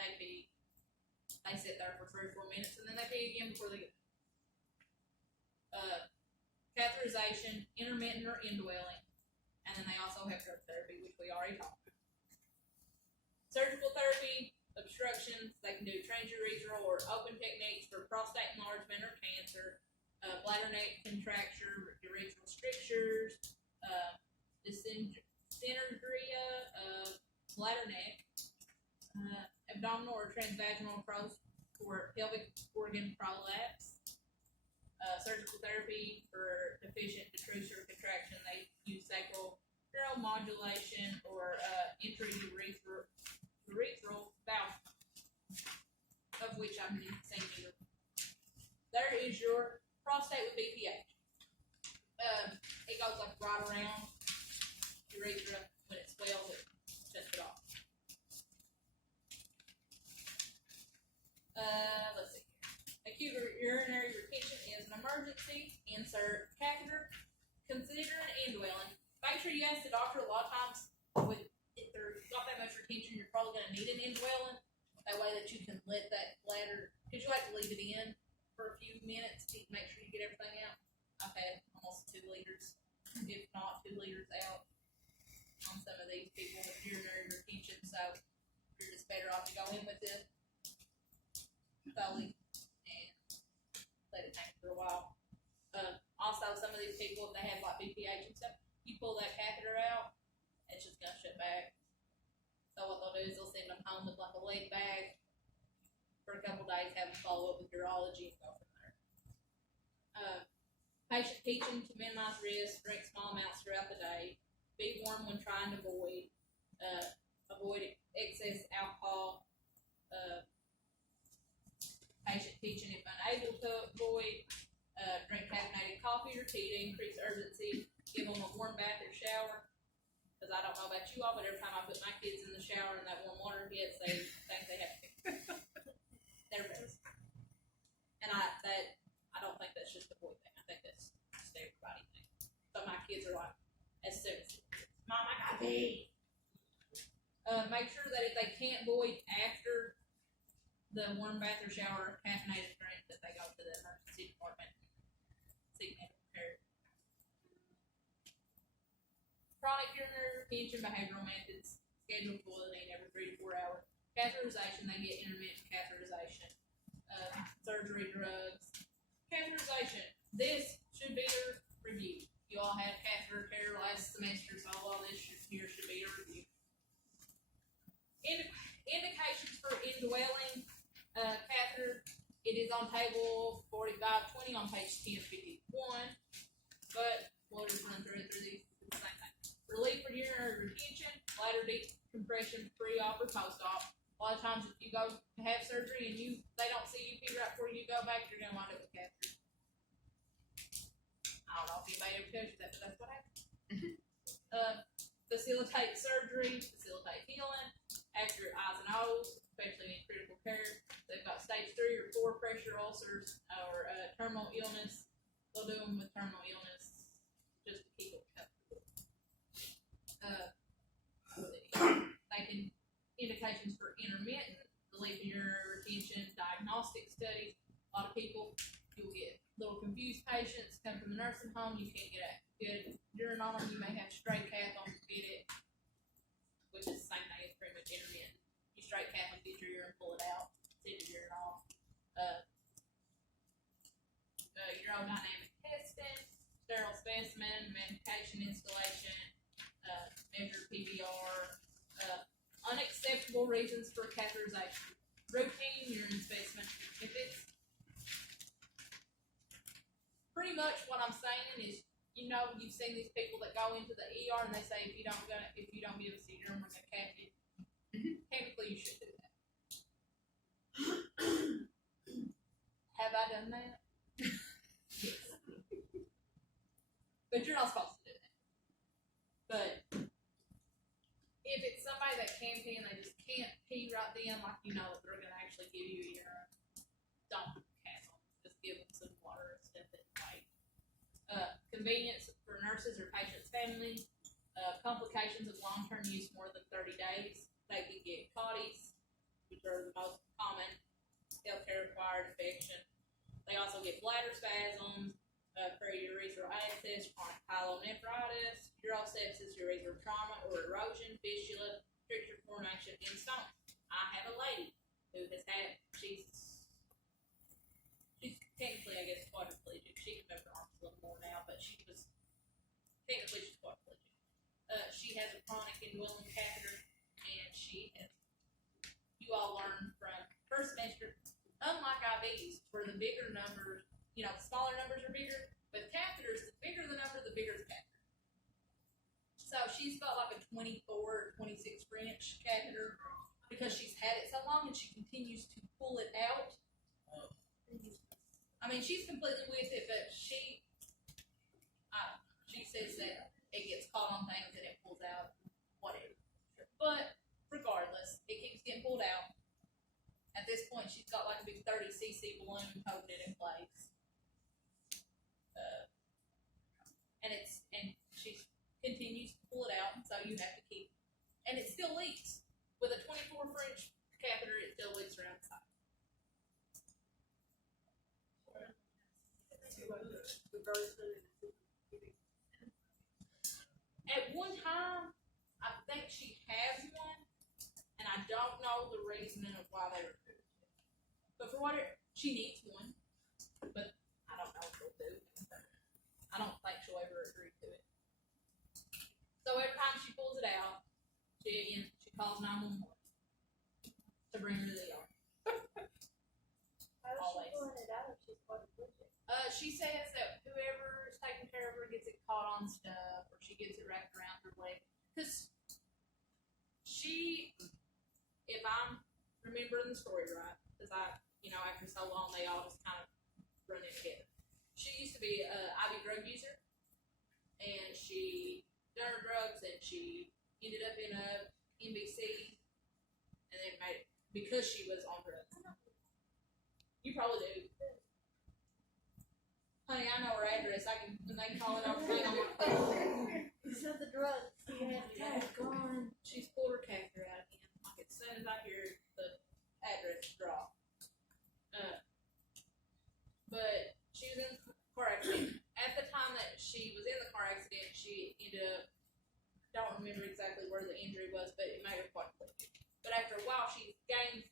they pee, they sit there for 3 or 4 minutes, and then they pee again before they get. Catheterization, intermittent or indwelling, and then they also have drug therapy, which we already talked about. Surgical therapy, obstructions, they can do transurethral or open techniques for prostate enlargement or cancer, bladder neck contracture, urethral strictures, dyssynergia of bladder neck, abdominal or transvaginal approach for pelvic organ prolapse, surgical therapy for deficient detrusor contraction. They use sacral neuromodulation or intraurethral valve, of which I'm saying here. There is your prostate with BPH. It goes like right around urethra. When it swells, it shuts it off. Let's see here. Acute urinary retention is an emergency. Insert catheter. Consider an indwelling. Make sure you ask the doctor. A lot of times, if there's not that much retention, you're probably going to need an indwelling. That way that you can let that bladder, because you like to leave it in for a few minutes to make sure you get everything out. I've had almost 2 liters, if not 2 liters out on some of these people with urinary retention, so you're just better off to go in with this Foley and let it hang for a while. Also, some of these people, if they have like BPH and stuff, you pull that catheter out, it's just gonna shut back. So what they'll do is they'll send them home with like a leg bag for a couple days, have them follow up with urology and go from there. Patient teaching to minimize risk, drink small amounts throughout the day, be warm when trying to avoid excess alcohol. Patient teaching if unable to avoid, drink caffeinated coffee or tea to increase urgency, give them a warm bath or shower. Cause I don't know about you all, but every time I put my kids in the shower and that warm water hits, they think they have to their best. And I don't think that's just a boy thing. I think that's just everybody thing. So my kids are like, as soon as Mom, I got pee. Make sure that if they can't void after the warm bath or shower or caffeinated drink, that they go to the emergency department. Seek medical care. Chronic urinary retention behavioral methods, scheduled fluiding every 3 to 4 hours. Catheterization, they get intermittent catheterization. Surgery, drugs. Catheterization, this should be a review. You all had catheter care last semester, so all this here should be a review. Indications for indwelling catheter, it is on table 4520 on page 1051, but we'll just run through these. It's the same thing. Relief for urinary retention, bladder decompression pre-op or post-op. A lot of times if you go to have surgery and they don't see you pee right before you go back, you're gonna wind up with catheter. I don't know if anybody ever tells you that, but that's what happens. Facilitate surgery, facilitate healing, accurate eyes and O's, especially in critical care. They've got stage 3 or 4 pressure ulcers or terminal illness. They'll do them with terminal illness just to keep it comfortable. They can indications for intermittent relief of urinary retention, diagnostic studies. A lot of people, you'll get little confused patients come from the nursing home. You can't get a good urine on them. You may have straight cath on, get it, which is the same thing as pretty much intermittent. You straight cath them, get your urine, pull it out, send your urine off. Urodynamic testing, sterile specimen, medication installation, measure PVR, unacceptable reasons for catheterization. Routine urine specimen. If it's pretty much what I'm saying is, you've seen these people that go into the ER and they say if you don't give us the urine, we're gonna cath you. Technically, you should do that. Have I done that? Yes. But you're not supposed to do that. But if it's somebody that can pee and they just can't pee right then, like that they're gonna actually give you urine, don't cath them. Just give them some water and stuff and wait. Convenience for nurses or patients' family. Complications of long-term use more than 30 days. They can get CODIs, which are the most common healthcare acquired infection. They also get bladder spasms, periurethral abscess, chronic pyelonephritis, urosepsis, urethral trauma or erosion, fistula, stricture formation, and stones. I have a lady who has had, she's technically, I guess, quadriplegic. She can move her arms a little more now, but she's quadriplegic. She has a chronic indwelling catheter, and you all learned from first semester, unlike IVs, where the bigger numbers, the smaller numbers are bigger, but catheters, the bigger the number, the bigger the catheter. So she's got like a 24 or 26 French catheter because she's had it so long and she continues to pull it out. I mean, she's completely with it, but she says that it gets caught on things and it pulls out, whatever. But regardless, it keeps getting pulled out. At this point, she's got like a big 30 cc balloon holding it in place. And she continues to pull it out, so you have to keep, and it still leaks. With a 24 French catheter, it still leaks around the side. At one time, I think she has one, and I don't know the reasoning of why they removed it. But for what she needs one, but I don't know if she'll do it. I don't think she'll ever agree to it. She calls 911 to bring her to the ER. How is Always. she pulling it out if she's quadriplegic? She says that whoever's taking care of her gets it caught on stuff, or she gets it wrapped around her leg. Cause she, if I'm remembering the story right, cause after so long they all just kind of run in together. She used to be a IV drug user, and she done her drugs, and she ended up in a NBC, and then made because she was on drugs. You probably do. Honey, I know her address. I can when they call it off the I'm like, You said the drugs. You had Yeah. gone. she's pulled her catheter out again. Like as soon as I hear the address drop. But she was in a car accident. At the time that she was in the car accident, she ended up, don't remember exactly where the injury was, but it made her quadriplegic. But after a while, she gained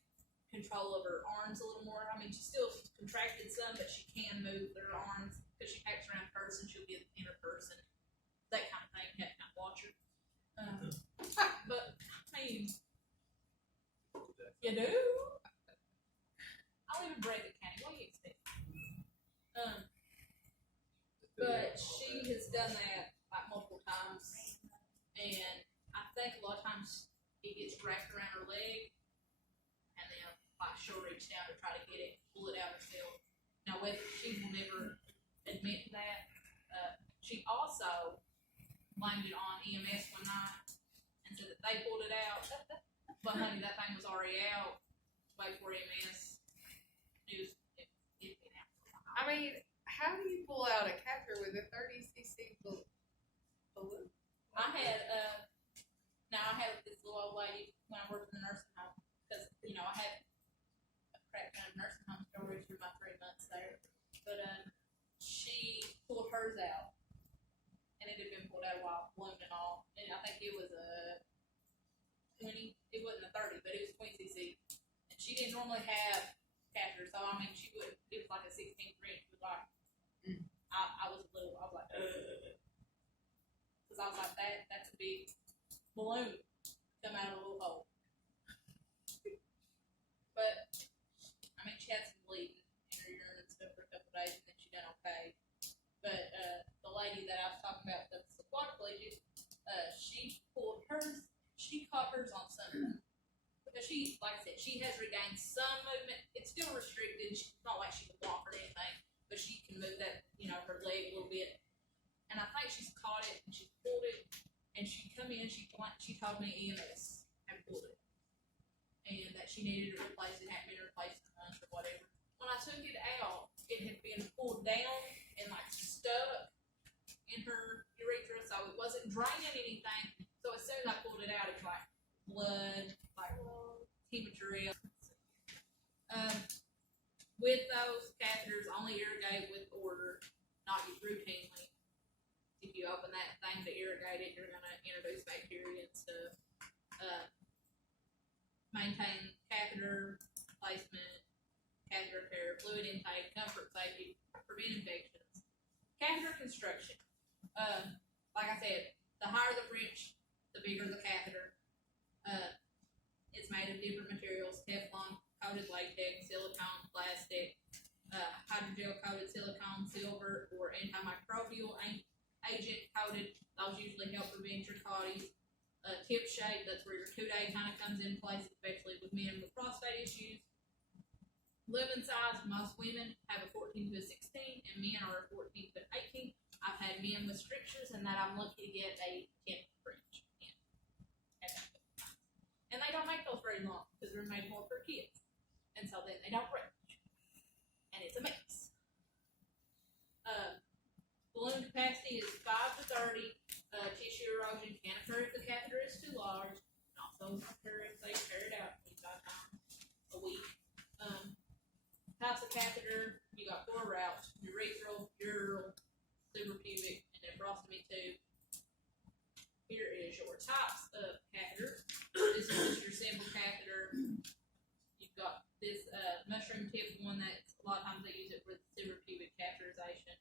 control of her arms a little more. I mean, she still contracted some, but she can move her arms because she packs around her purse and she'll get in her purse and that kind of thing. You have to kind of watch her. But, I mean, you do? I'll even break it, Kenny. What do you expect? But she has done that like multiple times, and I think a lot of times it gets wrapped around her leg, and then like she'll reach down to try to get it, pull it out herself. Now, whether she will never admit to that, she also blamed it on EMS one night and said that they pulled it out, but honey, that thing was already out. Wait for EMS. It had been out for a while. I mean, how do you pull out a catheter with a 30cc balloon? I had this little old lady when I worked in the nursing home because I had a crap ton of nursing home stories through my 3 months there, but she pulled hers out, and it had been pulled out a while, balloon and all, and I think it was a 20. It wasn't a 30, but it was 20cc, and she didn't normally have catheters, so I mean she would. It was like a 16 inch. It was like I was like, because I was like, that's a big balloon come out of a little hole. But, I mean, she had some bleeding in her urine and stuff for a couple days, and then she done okay. But, the lady that I was talking about, that's the quadriplegic, she caught hers on Sunday. Because she, like I said, she has regained some movement. It's still restricted. It's not like she can walk or anything, but she can move that, her leg a little bit. And I think she's caught it and she pulled it, and she come in. She told me EMS had pulled it, and that she needed to replace it. Hadn't been replaced in months or whatever. When I took it out, it had been pulled down and like stuck in her urethra, so it wasn't draining anything. So as soon as I pulled it out, it was like blood, like hematuria. With those catheters, only irrigate with order, not routinely. If you open that thing to irrigate it, you're going to introduce bacteria and stuff. Maintain catheter placement, catheter care, fluid intake, comfort, safety, prevent infections. Catheter construction. Like I said, the higher the French, the bigger the catheter. It's made of different materials: Teflon, coated latex, silicone, plastic, hydrogel coated silicone, silver, or antimicrobial agent coated. Those usually help prevent your caries. Tip shape, that's where your Coude kind of comes in place, especially with men with prostate issues. Lumen size, most women have a 14 to a 16, and men are a 14 to 18. I've had men with strictures, and that I'm lucky to get a 10 French in. And they don't make those very long because they're made more for kids, and so then they don't break. And it's a mix. Balloon capacity is 5 to 30. Tissue erosion can occur if the catheter is too large, and also occur if they tear it out 25 times a week. Types of catheter, you got 4 routes: urethral, dural, suprapubic, and then frostomy tube. Here is your types of catheter. This is just your simple catheter. You've got this mushroom tip one that's a lot of times they use it for the suprapubic catheterization.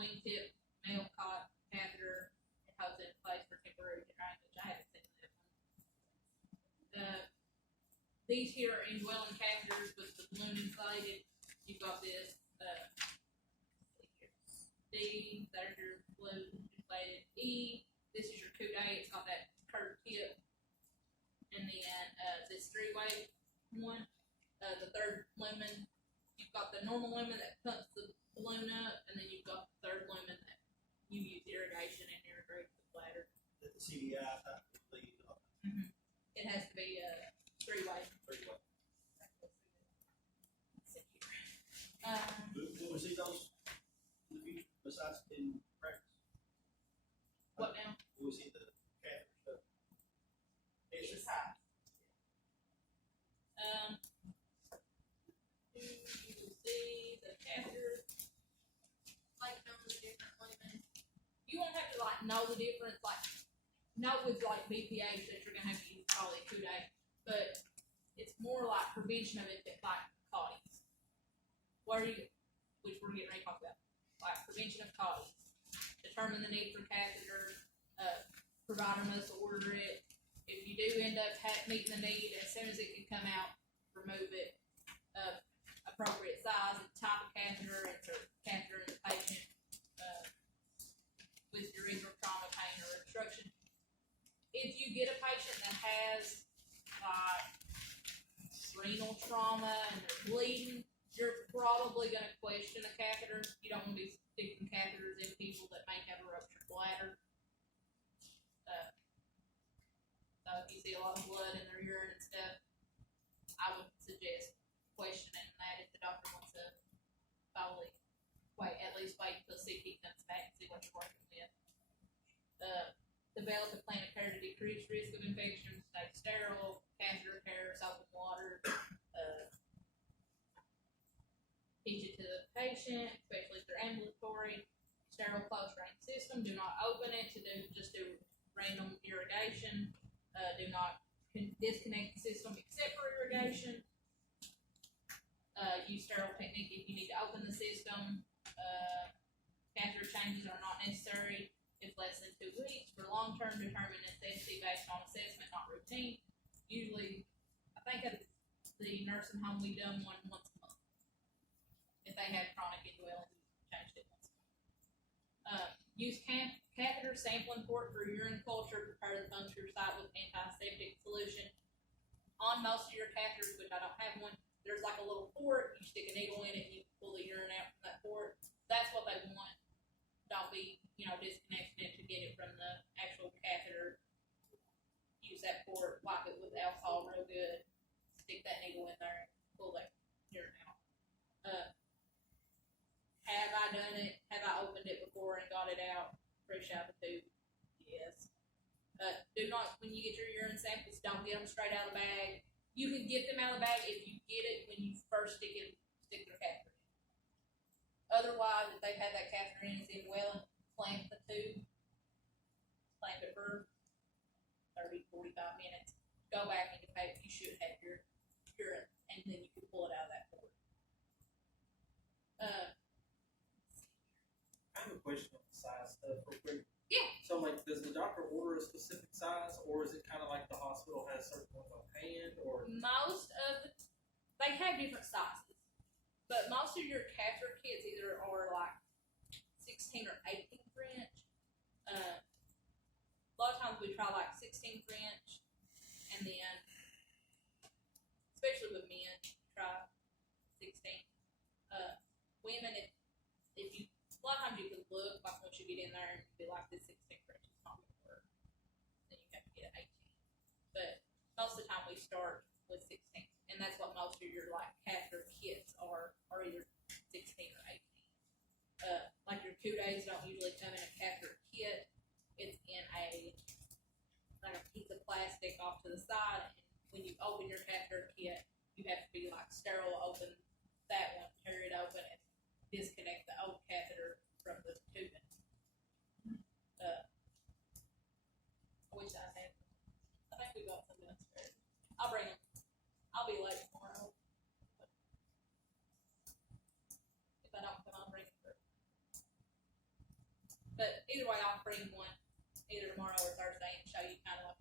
Wingtip male cot catheter. It holds it in place for temporary these here are indwelling catheters with the balloon inflated. You've got this, D, there's your balloon inflated E. This is your Coude, it's got that curved tip. And then, this three-way one, the third lumen, you've got the normal lumen that pumps the balloon up, and then you've got the third lumen that you use irrigation and irrigate the bladder. That the CDI type of lead, It has to be a three-way. pretty well. Um, Will we see those in the future besides in practice? what now? Will we see the catheter stuff? Yes, Each side. You will see the catheter. Like know the different women. You won't have to like know the difference, like know with like BPH that you're gonna have to use probably Coude, but it's more like prevention of it, like CODIs. Where you, which we're getting ready to talk about, like prevention of CODIs. Determine the need for catheter. Provider must order it. If you do end up meeting the need, as soon as it can come out, remove it. Appropriate size and type of catheter, insert catheter in the patient with urethral trauma, pain, or obstruction. If you get a patient that has like renal trauma and they're bleeding, you're probably going to question a catheter. You don't want to be sticking catheters in people that may have a ruptured bladder. So if you see a lot of blood in their urine and stuff, I would suggest questioning that if the doctor wants to probably at least wait until CT comes back and see what you're working with. Develop a plan of care to decrease risk of infection, stay sterile, catheter care, soap and water, teach it to the patient, especially if they're ambulatory, sterile closed drain system, do not open it just do random irrigation, do not disconnect the system except for irrigation. Use sterile technique if you need to open the system. Catheter changes are not necessary if less than 2 weeks. For long-term, determine necessity based on assessment, not routine. Usually, I think at the nursing home, we done one once a month. If they had chronic indwelling, we changed it once a month. Use catheter sampling port for urine culture. Prepare the puncture site with antiseptic solution. On most of your catheters, which I don't have one, there's like a little port. You stick a needle in it and you pull the urine out from that port. That's what they want. Don't be, disconnecting it to get it from the actual catheter. Use that port, wipe it with alcohol real good. Stick that needle in there and pull that urine out. Have I done it? Have I opened it before and got it out? Fresh out the tube? Yes. Do not, when you get your urine samples, don't get them straight out of the bag. You can get them out of the bag if you get it when you first stick their catheter in. Otherwise, if they've had that catheter in, it's indwelling, clamp the tube, clamp it for 30, 45 minutes. Go back into paper. You should have your urine, and then you can pull it out of that port. I have a question on the size stuff real quick. Yeah. So like, does the doctor order a specific size, or is it kind of like the hospital has certain ones on hand, or? They have different sizes, but most of your catheter kits either are like 16 or 18 French. A lot of times we try like 16 French, and then, especially with men, try 16. Women, if you, a lot of times you can look, like once you get in there and be like, this 16 French is not going to work, then you have to get 18. But most of the time we start with 16, and that's what most of your like catheter kits are either 16 or 18. Like your Coudes don't usually come in a catheter kit. It's in like a piece of plastic off to the side, and when you open your catheter kit, you have to be like sterile, open that one, tear it open, and disconnect the old catheter from the tubing. I wish I had. I think we got some downstairs. I'll bring them. I'll be late tomorrow. If I don't come, I'll bring them through. But either way, I'll bring one either tomorrow or Thursday and show you kind of,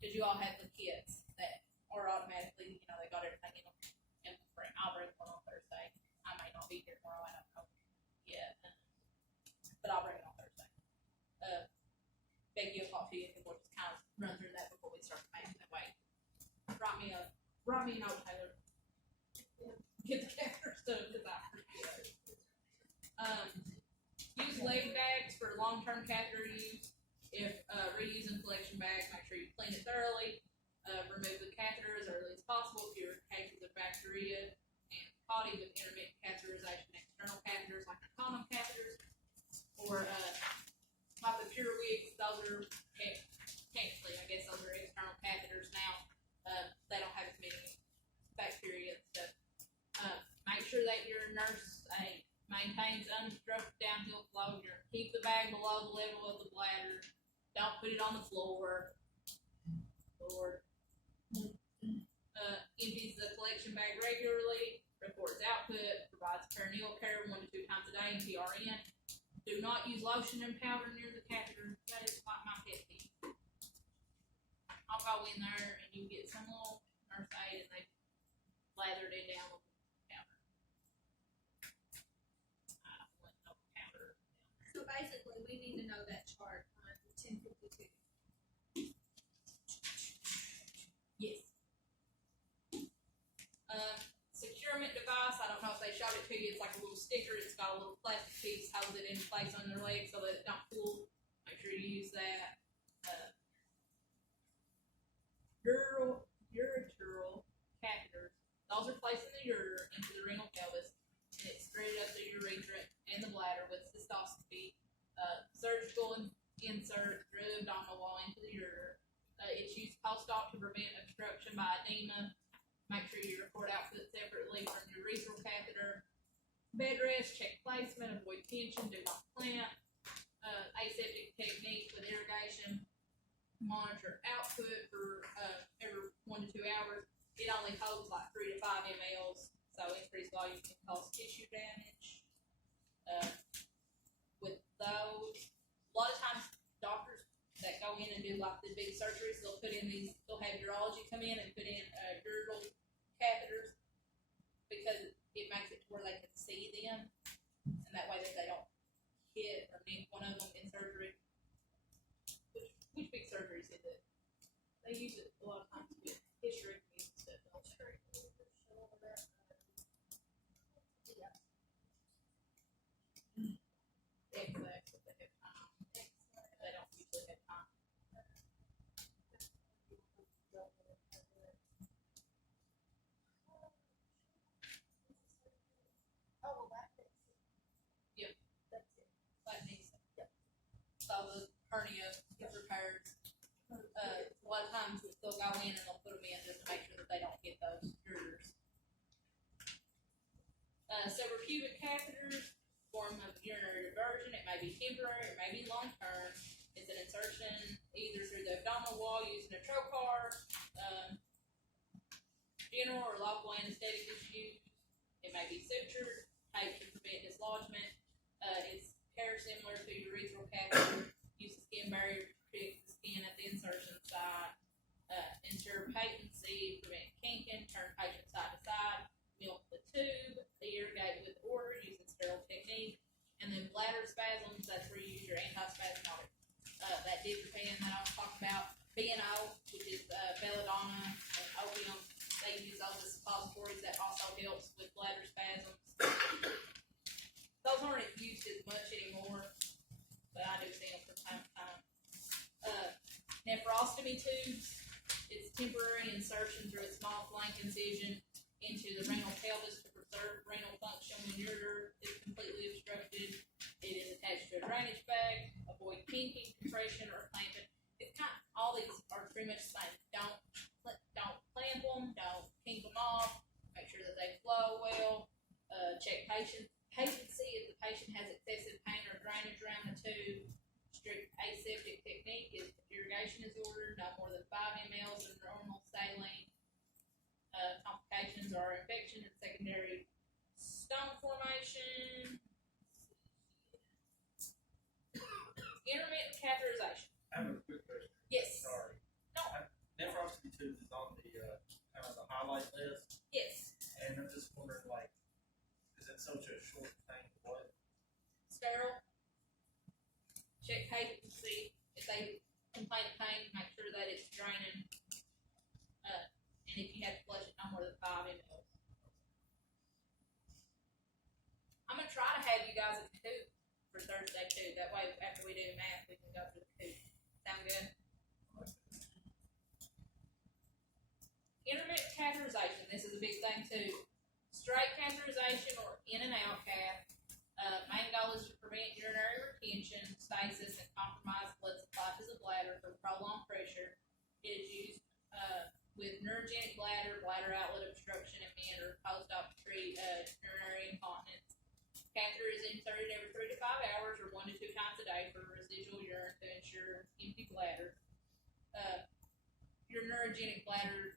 because you all have the kits that or automatically, they got everything in them. And I'll bring one on Thursday. I may not be here tomorrow, I don't know yet, but I'll bring it on Thursday. Becky will talk to you, and we'll just kind of run through that before we start the payment that way. Write me a note, Taylor. Get the counter stuff, cause I forget. Use leg bags for long-term catheter use. If, reusing collection bags, make sure you clean it thoroughly. Remove the catheter as early as possible if you're in cases of bacteria and potty with intermittent catheterization. External catheters like the condom catheters or like the Pure Wigs, those are technically, I guess, those are external catheters now. They don't have as many bacteria and stuff. Make sure that your nurse maintains unobstructed downhill flow. Keep the bag below the level of the bladder. Don't put it on the floor. Lord. Empties the collection bag regularly, reports output, provides perineal care 1 to 2 times a day in PRN. Do not use lotion and powder near the catheter. That is like my pet peeve. I'll go in there and you get some little nurse aid and they lathered it down with powder. I don't want no powder. So basically, we need to know that chart on 1052. Yes. Securement device, I don't know if they showed it to you, it's like a little sticker, it's got a little plastic piece, holds it in place on their leg so that it don't pull. Make sure you use that. Ureteral catheters, those are placed in the ureter into the renal pelvis, and it's threaded up the urethra and the bladder with cystoscopy. Surgical insert through the abdominal wall into the ureter. It's used post-op to prevent obstruction by edema. Make sure you record output separately from your urethral catheter. Bed rest, check placement, avoid tension, do not clamp. Aseptic technique with irrigation. Monitor output for every 1 to 2 hours. It only holds like 3 to 5 mLs, so increased volume can cause tissue damage. With those, a lot of times doctors that go in and do like the big surgeries, they'll have urology come in and put in ureteral catheters because it makes it to where they can see them, and that way that they don't hit or nick one of them in surgery. Which big surgeries is it? They use it a lot of times with hysterectomies and stuff, don't they? Exactly, they have time. They don't usually have time. Oh, well, that's it. Yep. That's it. Like these. Yep. So the hernia repairs. A lot of times they'll go in and they'll put them in just to make sure that they don't hit those ureters. Suprapubic catheters, form of urinary diversion. It may be temporary, it may be long term. It's an insertion either through the abdominal wall using a trocar. General or local anesthetic is used. It may be sutured. Tape to prevent dislodgement. It's hair similar to urethral catheter. Use the skin barrier to protect the skin at the insertion site. Ensure patency, prevent kinking, turn patient side to side, milk the tube, irrigate with order using sterile technique, and then bladder spasms, that's where you use your antispasmodic. That dipropan that I was talking about, BNO, which is belladonna and opium, they use those as suppositories that also helps with bladder spasms. Those aren't used as much anymore, but I do see them from time to time. Nephrostomy tubes, it's temporary insertion through a small flank incision into the renal pelvis to preserve renal function when ureter is completely obstructed. It is attached to a drainage bag. Avoid kinking, compression, or clamping. It's all these are pretty much the same. Don't clamp them, don't kink them off. Make sure that they flow well. Check patency if the patient has excessive pain or drainage around the tube. Strict aseptic technique is irrigation is ordered, no more than 5 mLs of normal saline. Complications are infection and secondary stone formation. Intermittent catheterization. I have a quick question. Yes. Sorry. No. Nephrostomy tube is on the boilerplate list, Yes, and I'm just wondering, like, is it such a short thing, what? sterile. Check patients to see if they complain of pain, make sure that it's draining. And if you have to flush it no more than 5 ml. I'm gonna try to have you guys at the coop for Thursday too. That way, after we do math, we can go through the coop. Sound good? Intermittent catheterization. This is a big thing too. Straight catheterization or in and out cath. Main goal is to prevent urinary retention, stasis, and compromised blood supply to the bladder from prolonged pressure. It is used with neurogenic bladder, bladder outlet obstruction, and men or post-op urinary incontinence. Catheter is inserted every 3 to 5 hours or 1 to 2 times a day for residual urine to ensure empty bladder. Your neurogenic bladder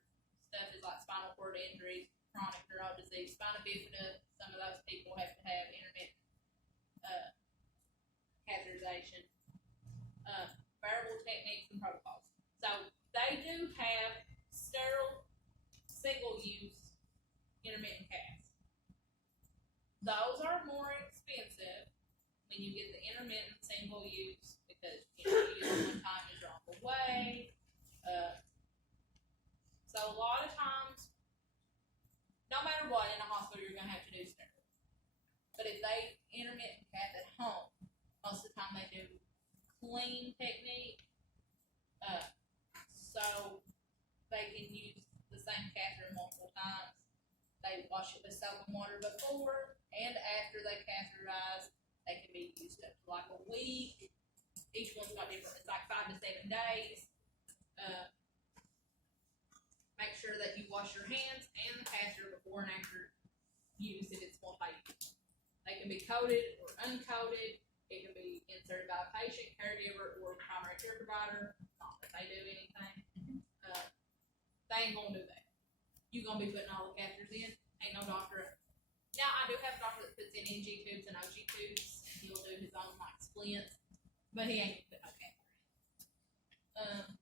stuff is like spinal cord injuries, chronic neuro disease, spina bifida. Some of those people have to have intermittent catheterization. Variable techniques and protocols. So they do have sterile, single-use intermittent caths. Those are more expensive when you get the intermittent single-use because you use it one time and drop away. So a lot of times, no matter what, in a hospital you're gonna have to do sterile. But if they intermittent cath at home, most of the time they do clean technique. So they can use the same catheter multiple times. They wash it with soap and water before and after they catheterize. They can be used up to like a week. Each one's got different. It's like 5 to 7 days. Make sure that you wash your hands and the catheter before and after use if it's multi-use. They can be coated or uncoated. It can be inserted by a patient, caregiver, or primary care provider. Not that they do anything. They ain't gonna do that. You're gonna be putting all the catheters in. Ain't no doctor. Now I do have a doctor that puts in NG tubes and OG tubes. He'll do his own like splints, but he ain't gonna put no catheter in.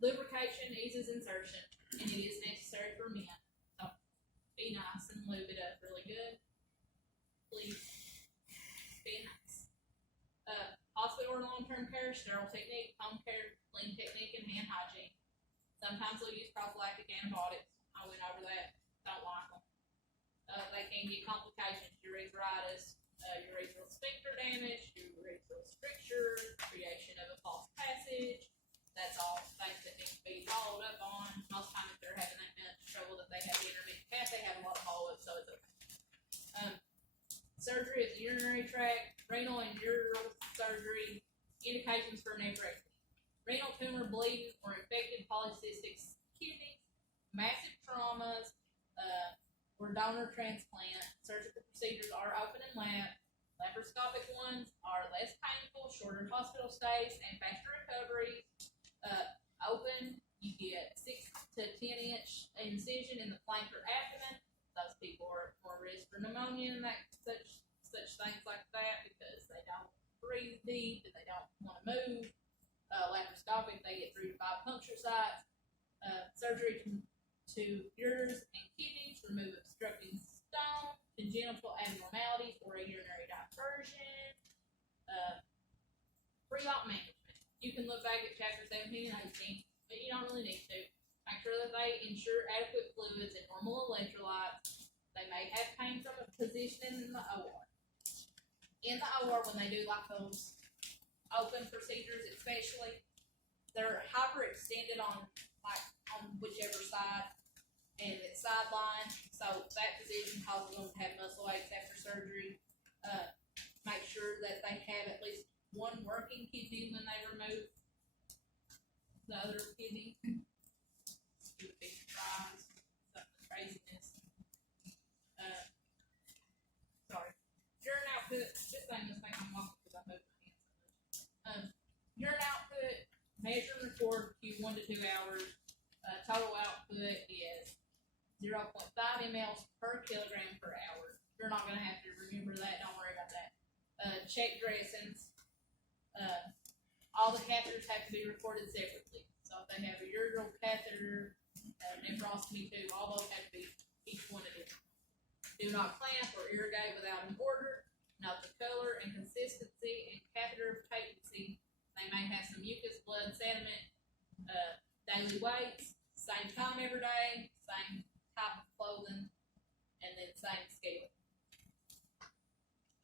Lubrication eases insertion, and it is necessary for men. So be nice and lube it up really good. Please be nice. Hospital or long-term care, sterile technique, home care, clean technique, and hand hygiene. Sometimes they'll use prophylactic antibiotics. I went over that. Don't like them. They can get complications, urethritis, urethral sphincter damage, urethral stricture, creation of a false passage. That's all things that need to be followed up on. Most times if they're having that much trouble that they have the intermittent cath, they have a lot of follow-up, so it's okay. Surgery of the urinary tract, renal and ureteral surgery, indications for nephrectomy. Renal tumor, bleeding, or infected polycystic kidneys, massive traumas, or donor transplant. Surgical procedures are open and lap. Laparoscopic ones are less painful, shorter hospital stays, and faster recovery. Open, you get 6 to 10 inch incision in the flank or abdomen. Those people are at more risk for pneumonia and such things like that because they don't breathe deep and they don't want to move. Laparoscopic, they get 3 to 5 puncture sites. Surgery to ureters and kidneys, remove obstructing stone, congenital abnormalities or a urinary diversion. Pre-op management. You can look back at chapter 17 and 18, but you don't really need to. Make sure that they ensure adequate fluids and normal electrolytes. They may have pain from a position in the OR. In the OR, when they do like those open procedures especially, they're hyperextended on whichever side, and it's sidelined, so that position causes them to have muscle aches after surgery. Make sure that they have at least one working kidney when they remove the other kidney. You would be surprised. Something craziness. Sorry. Urine output. This thing is making me walk because I moved my hands so much. Urine output. Measure and record Q1 to 2 hours. Total output is 0.5 mLs per kilogram per hour. You're not going to have to remember that. Don't worry about that. Check dressings. All the catheters have to be recorded separately. So if they have a ureteral catheter, nephrostomy tube, all those have to be, each one of them. Do not clamp or irrigate without an order. Note the color and consistency and catheter patency. They may have some mucus, blood, sediment, daily weights, same time every day, same type of clothing, and then same scale.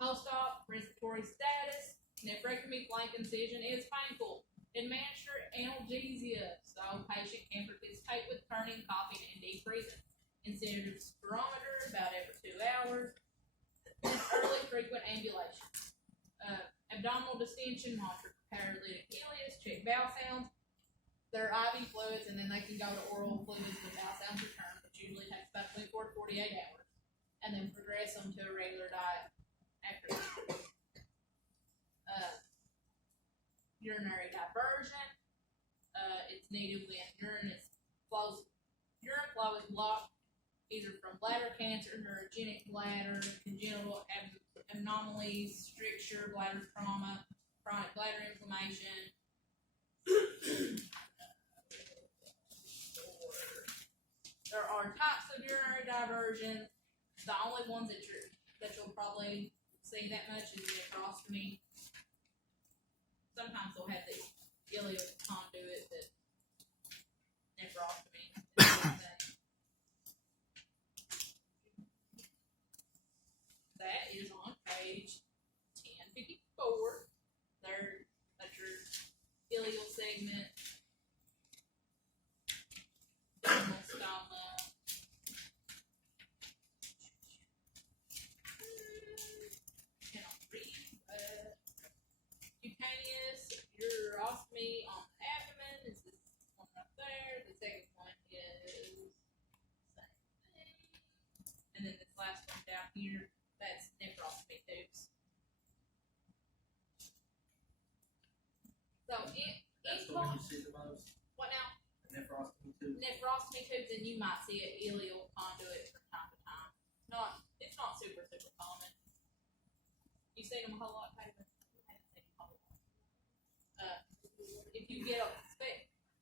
Post-op, respiratory status, nephrectomy flank incision is painful. Administer analgesia, so patient can participate with turning, coughing, and deep breathing. Consider spirometer about every 2 hours. Early frequent ambulation. Abdominal distension, monitor paralytic ileus, check bowel sounds. They're IV fluids, and then they can go to oral fluids when bowel sounds return, which usually takes about 24 to 48 hours. And then progress them to a regular diet after that. Urinary diversion. It's needed when urine flow is blocked either from bladder cancer, neurogenic bladder, congenital anomalies, stricture, bladder trauma, chronic bladder inflammation. There are types of urinary diversion. The only ones that you'll probably see that much is nephrostomy. Sometimes they'll have the ileal conduit that nephrostomy. That is on page 1054. That's your ileal segment, dermal stoma. Cannot read. Cutaneous urostomy on the abdomen is this one right there. The second one is same thing. And then this last one down here, that's nephrostomy tubes. So That's the one you see the most, what now? the nephrostomy tube. Nephrostomy tubes, and you might see an ileal conduit from time to time. It's not super common. You seen them a whole lot, Taylor? I haven't seen them a whole lot. If you get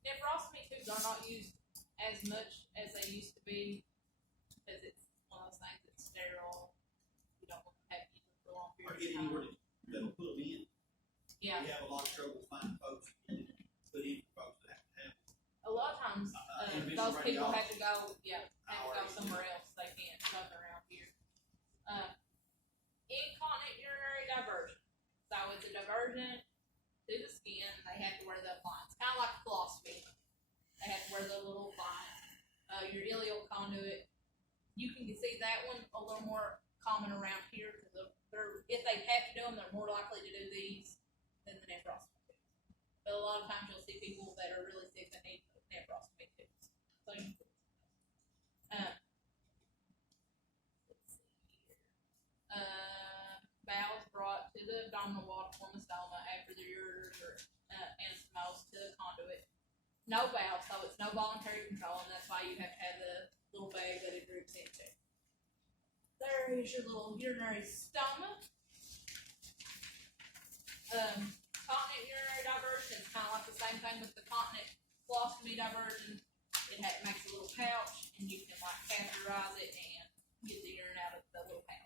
nephrostomy tubes are not used as much as they used to be because it's one of those things that's sterile. You don't want to have it for a long Or period get of time. anywhere that'll put them in. Yeah, We have a lot of trouble finding folks to put in for folks that have to have. a lot of times Intervention those people radiology. have to go. Yeah, have to go somewhere else. They can't come around here. Incontinent urinary diversion. So it's a diversion to the skin. They have to wear the appliance, kind of like colostomy. They have to wear the little appliance. Your ileal conduit. You can see that one a little more common around here because if they have to do them, they're more likely to do these than the nephrostomy tubes. But a lot of times you'll see people that are really sick that need nephrostomy tubes. So let's see here. Bowels brought to the abdominal wall to form a stoma after the ureters or anastomose to the conduit. No valve, so it's no voluntary control, and that's why you have to have the little bag that it droops into. There is your little urinary stoma. Continent urinary diversion is kind of like the same thing with the continent colostomy diversion. It makes a little pouch, and you can like catheterize it and get the urine out of the little pouch.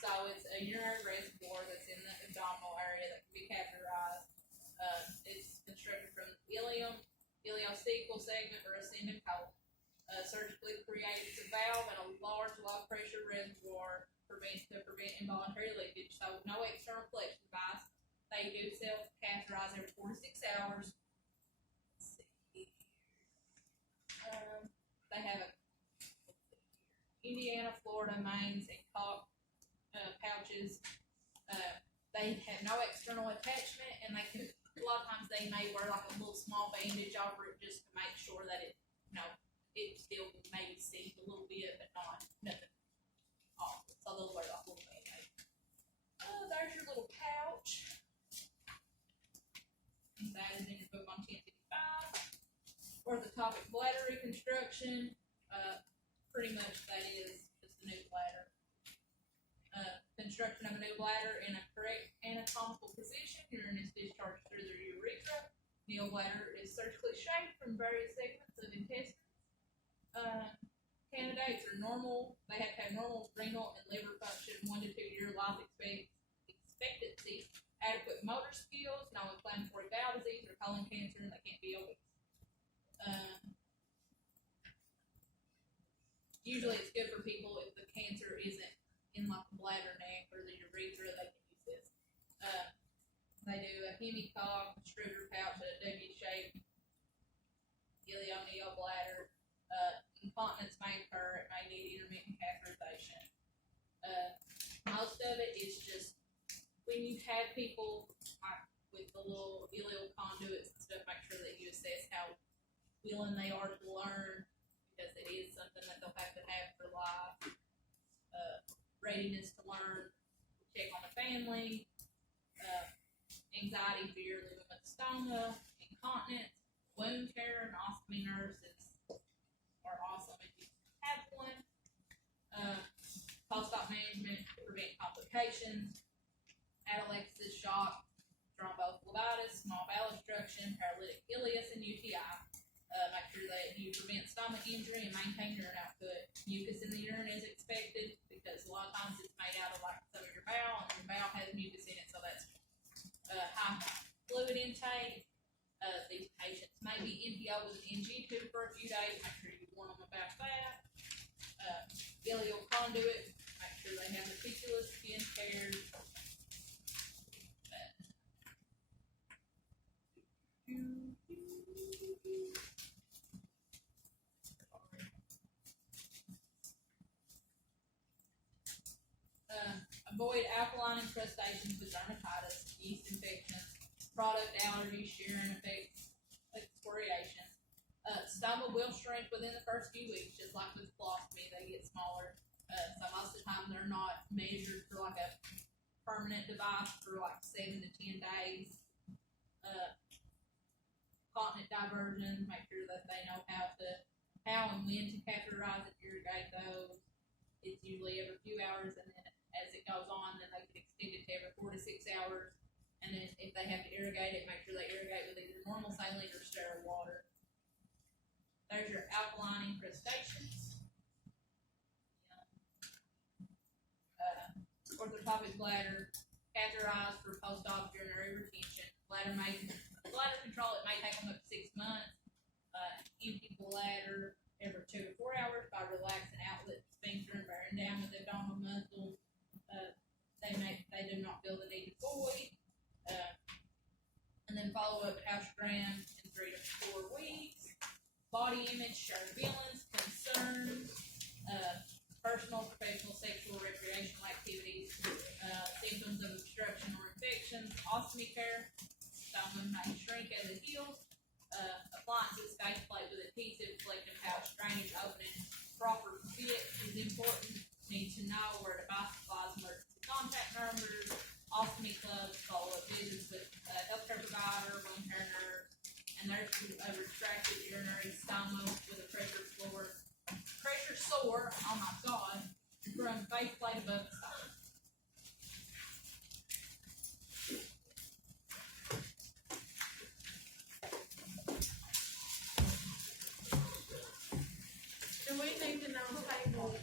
So it's a urinary reservoir that's in the abdominal area that can be catheterized. It's constructed from ileum, ileocecal segment, or ascending colon. Surgically creates a valve and a large low pressure reservoir to prevent involuntary leakage. So no external collection device. They do self-catheterize every 4 to 6 hours. Let's see. They have Indiana, Florida, Maine, and Cox pouches. They have no external attachment, and they can. A lot of times they may wear like a little small bandage over it just to make sure that it, it still maybe seems a little bit, but nothing awful. So they'll wear like a little bandage. There's your little pouch. That is in your book on 1055. Orthotopic bladder reconstruction. Pretty much that is just a new bladder. Construction of a new bladder in a correct anatomical position. Urine is discharged through the urethra. Neobladder is surgically shaped from various segments of intestines. Candidates are normal, they have to have normal renal and liver function, 1 to 2 year life expectancy, adequate motor skills, no inflammatory bowel disease or colon cancer, and they can't be obese. Usually it's good for people if the cancer isn't in like the bladder neck or the urethra, they can use this. They do a hemicog, distributor pouch, a W-shaped ileoneal bladder. Incontinence may occur, it may need intermittent catheterization. Most of it is just when you have people like with the little ileal conduits and stuff, make sure that you assess how willing they are to learn, because it is something that they'll have to have for life. Readiness to learn, check on the family, anxiety, fear, living with stoma, incontinence, wound care, and ostomy nurses are awesome if you have one. Post-op management to prevent complications, atelectasis, shock, thrombophlebitis, small bowel obstruction, paralytic ileus, and UTI. Make sure that you prevent stomach injury and maintain urine output. Mucus in the urine is expected because a lot of times it's made out of like some of your bowel, and your bowel has mucus in it, so that's high fluid intake. These patients may be NPO with an NG tube for a few days. Make sure you warn them about that. Ileal conduit. Make sure they have the fistula skin cared. Avoid alkaline incrustations with dermatitis, yeast infections, product allergies, shearing effects, excoriation. Stoma will shrink within the first few weeks, just like with colostomy, they get smaller. So most of the time they're not measured for like a permanent device for like 7 to 10 days. Continent diversion, make sure that they know how and when to catheterize and irrigate those. It's usually every few hours, and then as it goes on, then they can extend it to every 4 to 6 hours. And then if they have to irrigate it, make sure they irrigate with either normal saline or sterile water. There's your alkaline incrustations. Orthotopic bladder, catheterized for post-op urinary retention. Bladder control, it may take them up to 6 months. Empty bladder every 2 to 4 hours by relaxing outlet sphincter and bearing down with the abdominal muscles. They do not feel the need to void. And then follow up Ashgram in 3 to 4 weeks. Body image, turbulence, concerns, personal, professional, sexual, recreational activities, symptoms of obstruction or infections, ostomy care, stoma may shrink as it heals, appliances, face plate with adhesive, collective pouch, drainage opening, proper fit is important. Need to know where to buy supplies, emergency contact numbers, ostomy clubs, follow up visits with a healthcare provider, wound care nurse, and there's a retracted urinary stoma with a pressure sore, oh my god, from face plate above the stoma. Do we need to know table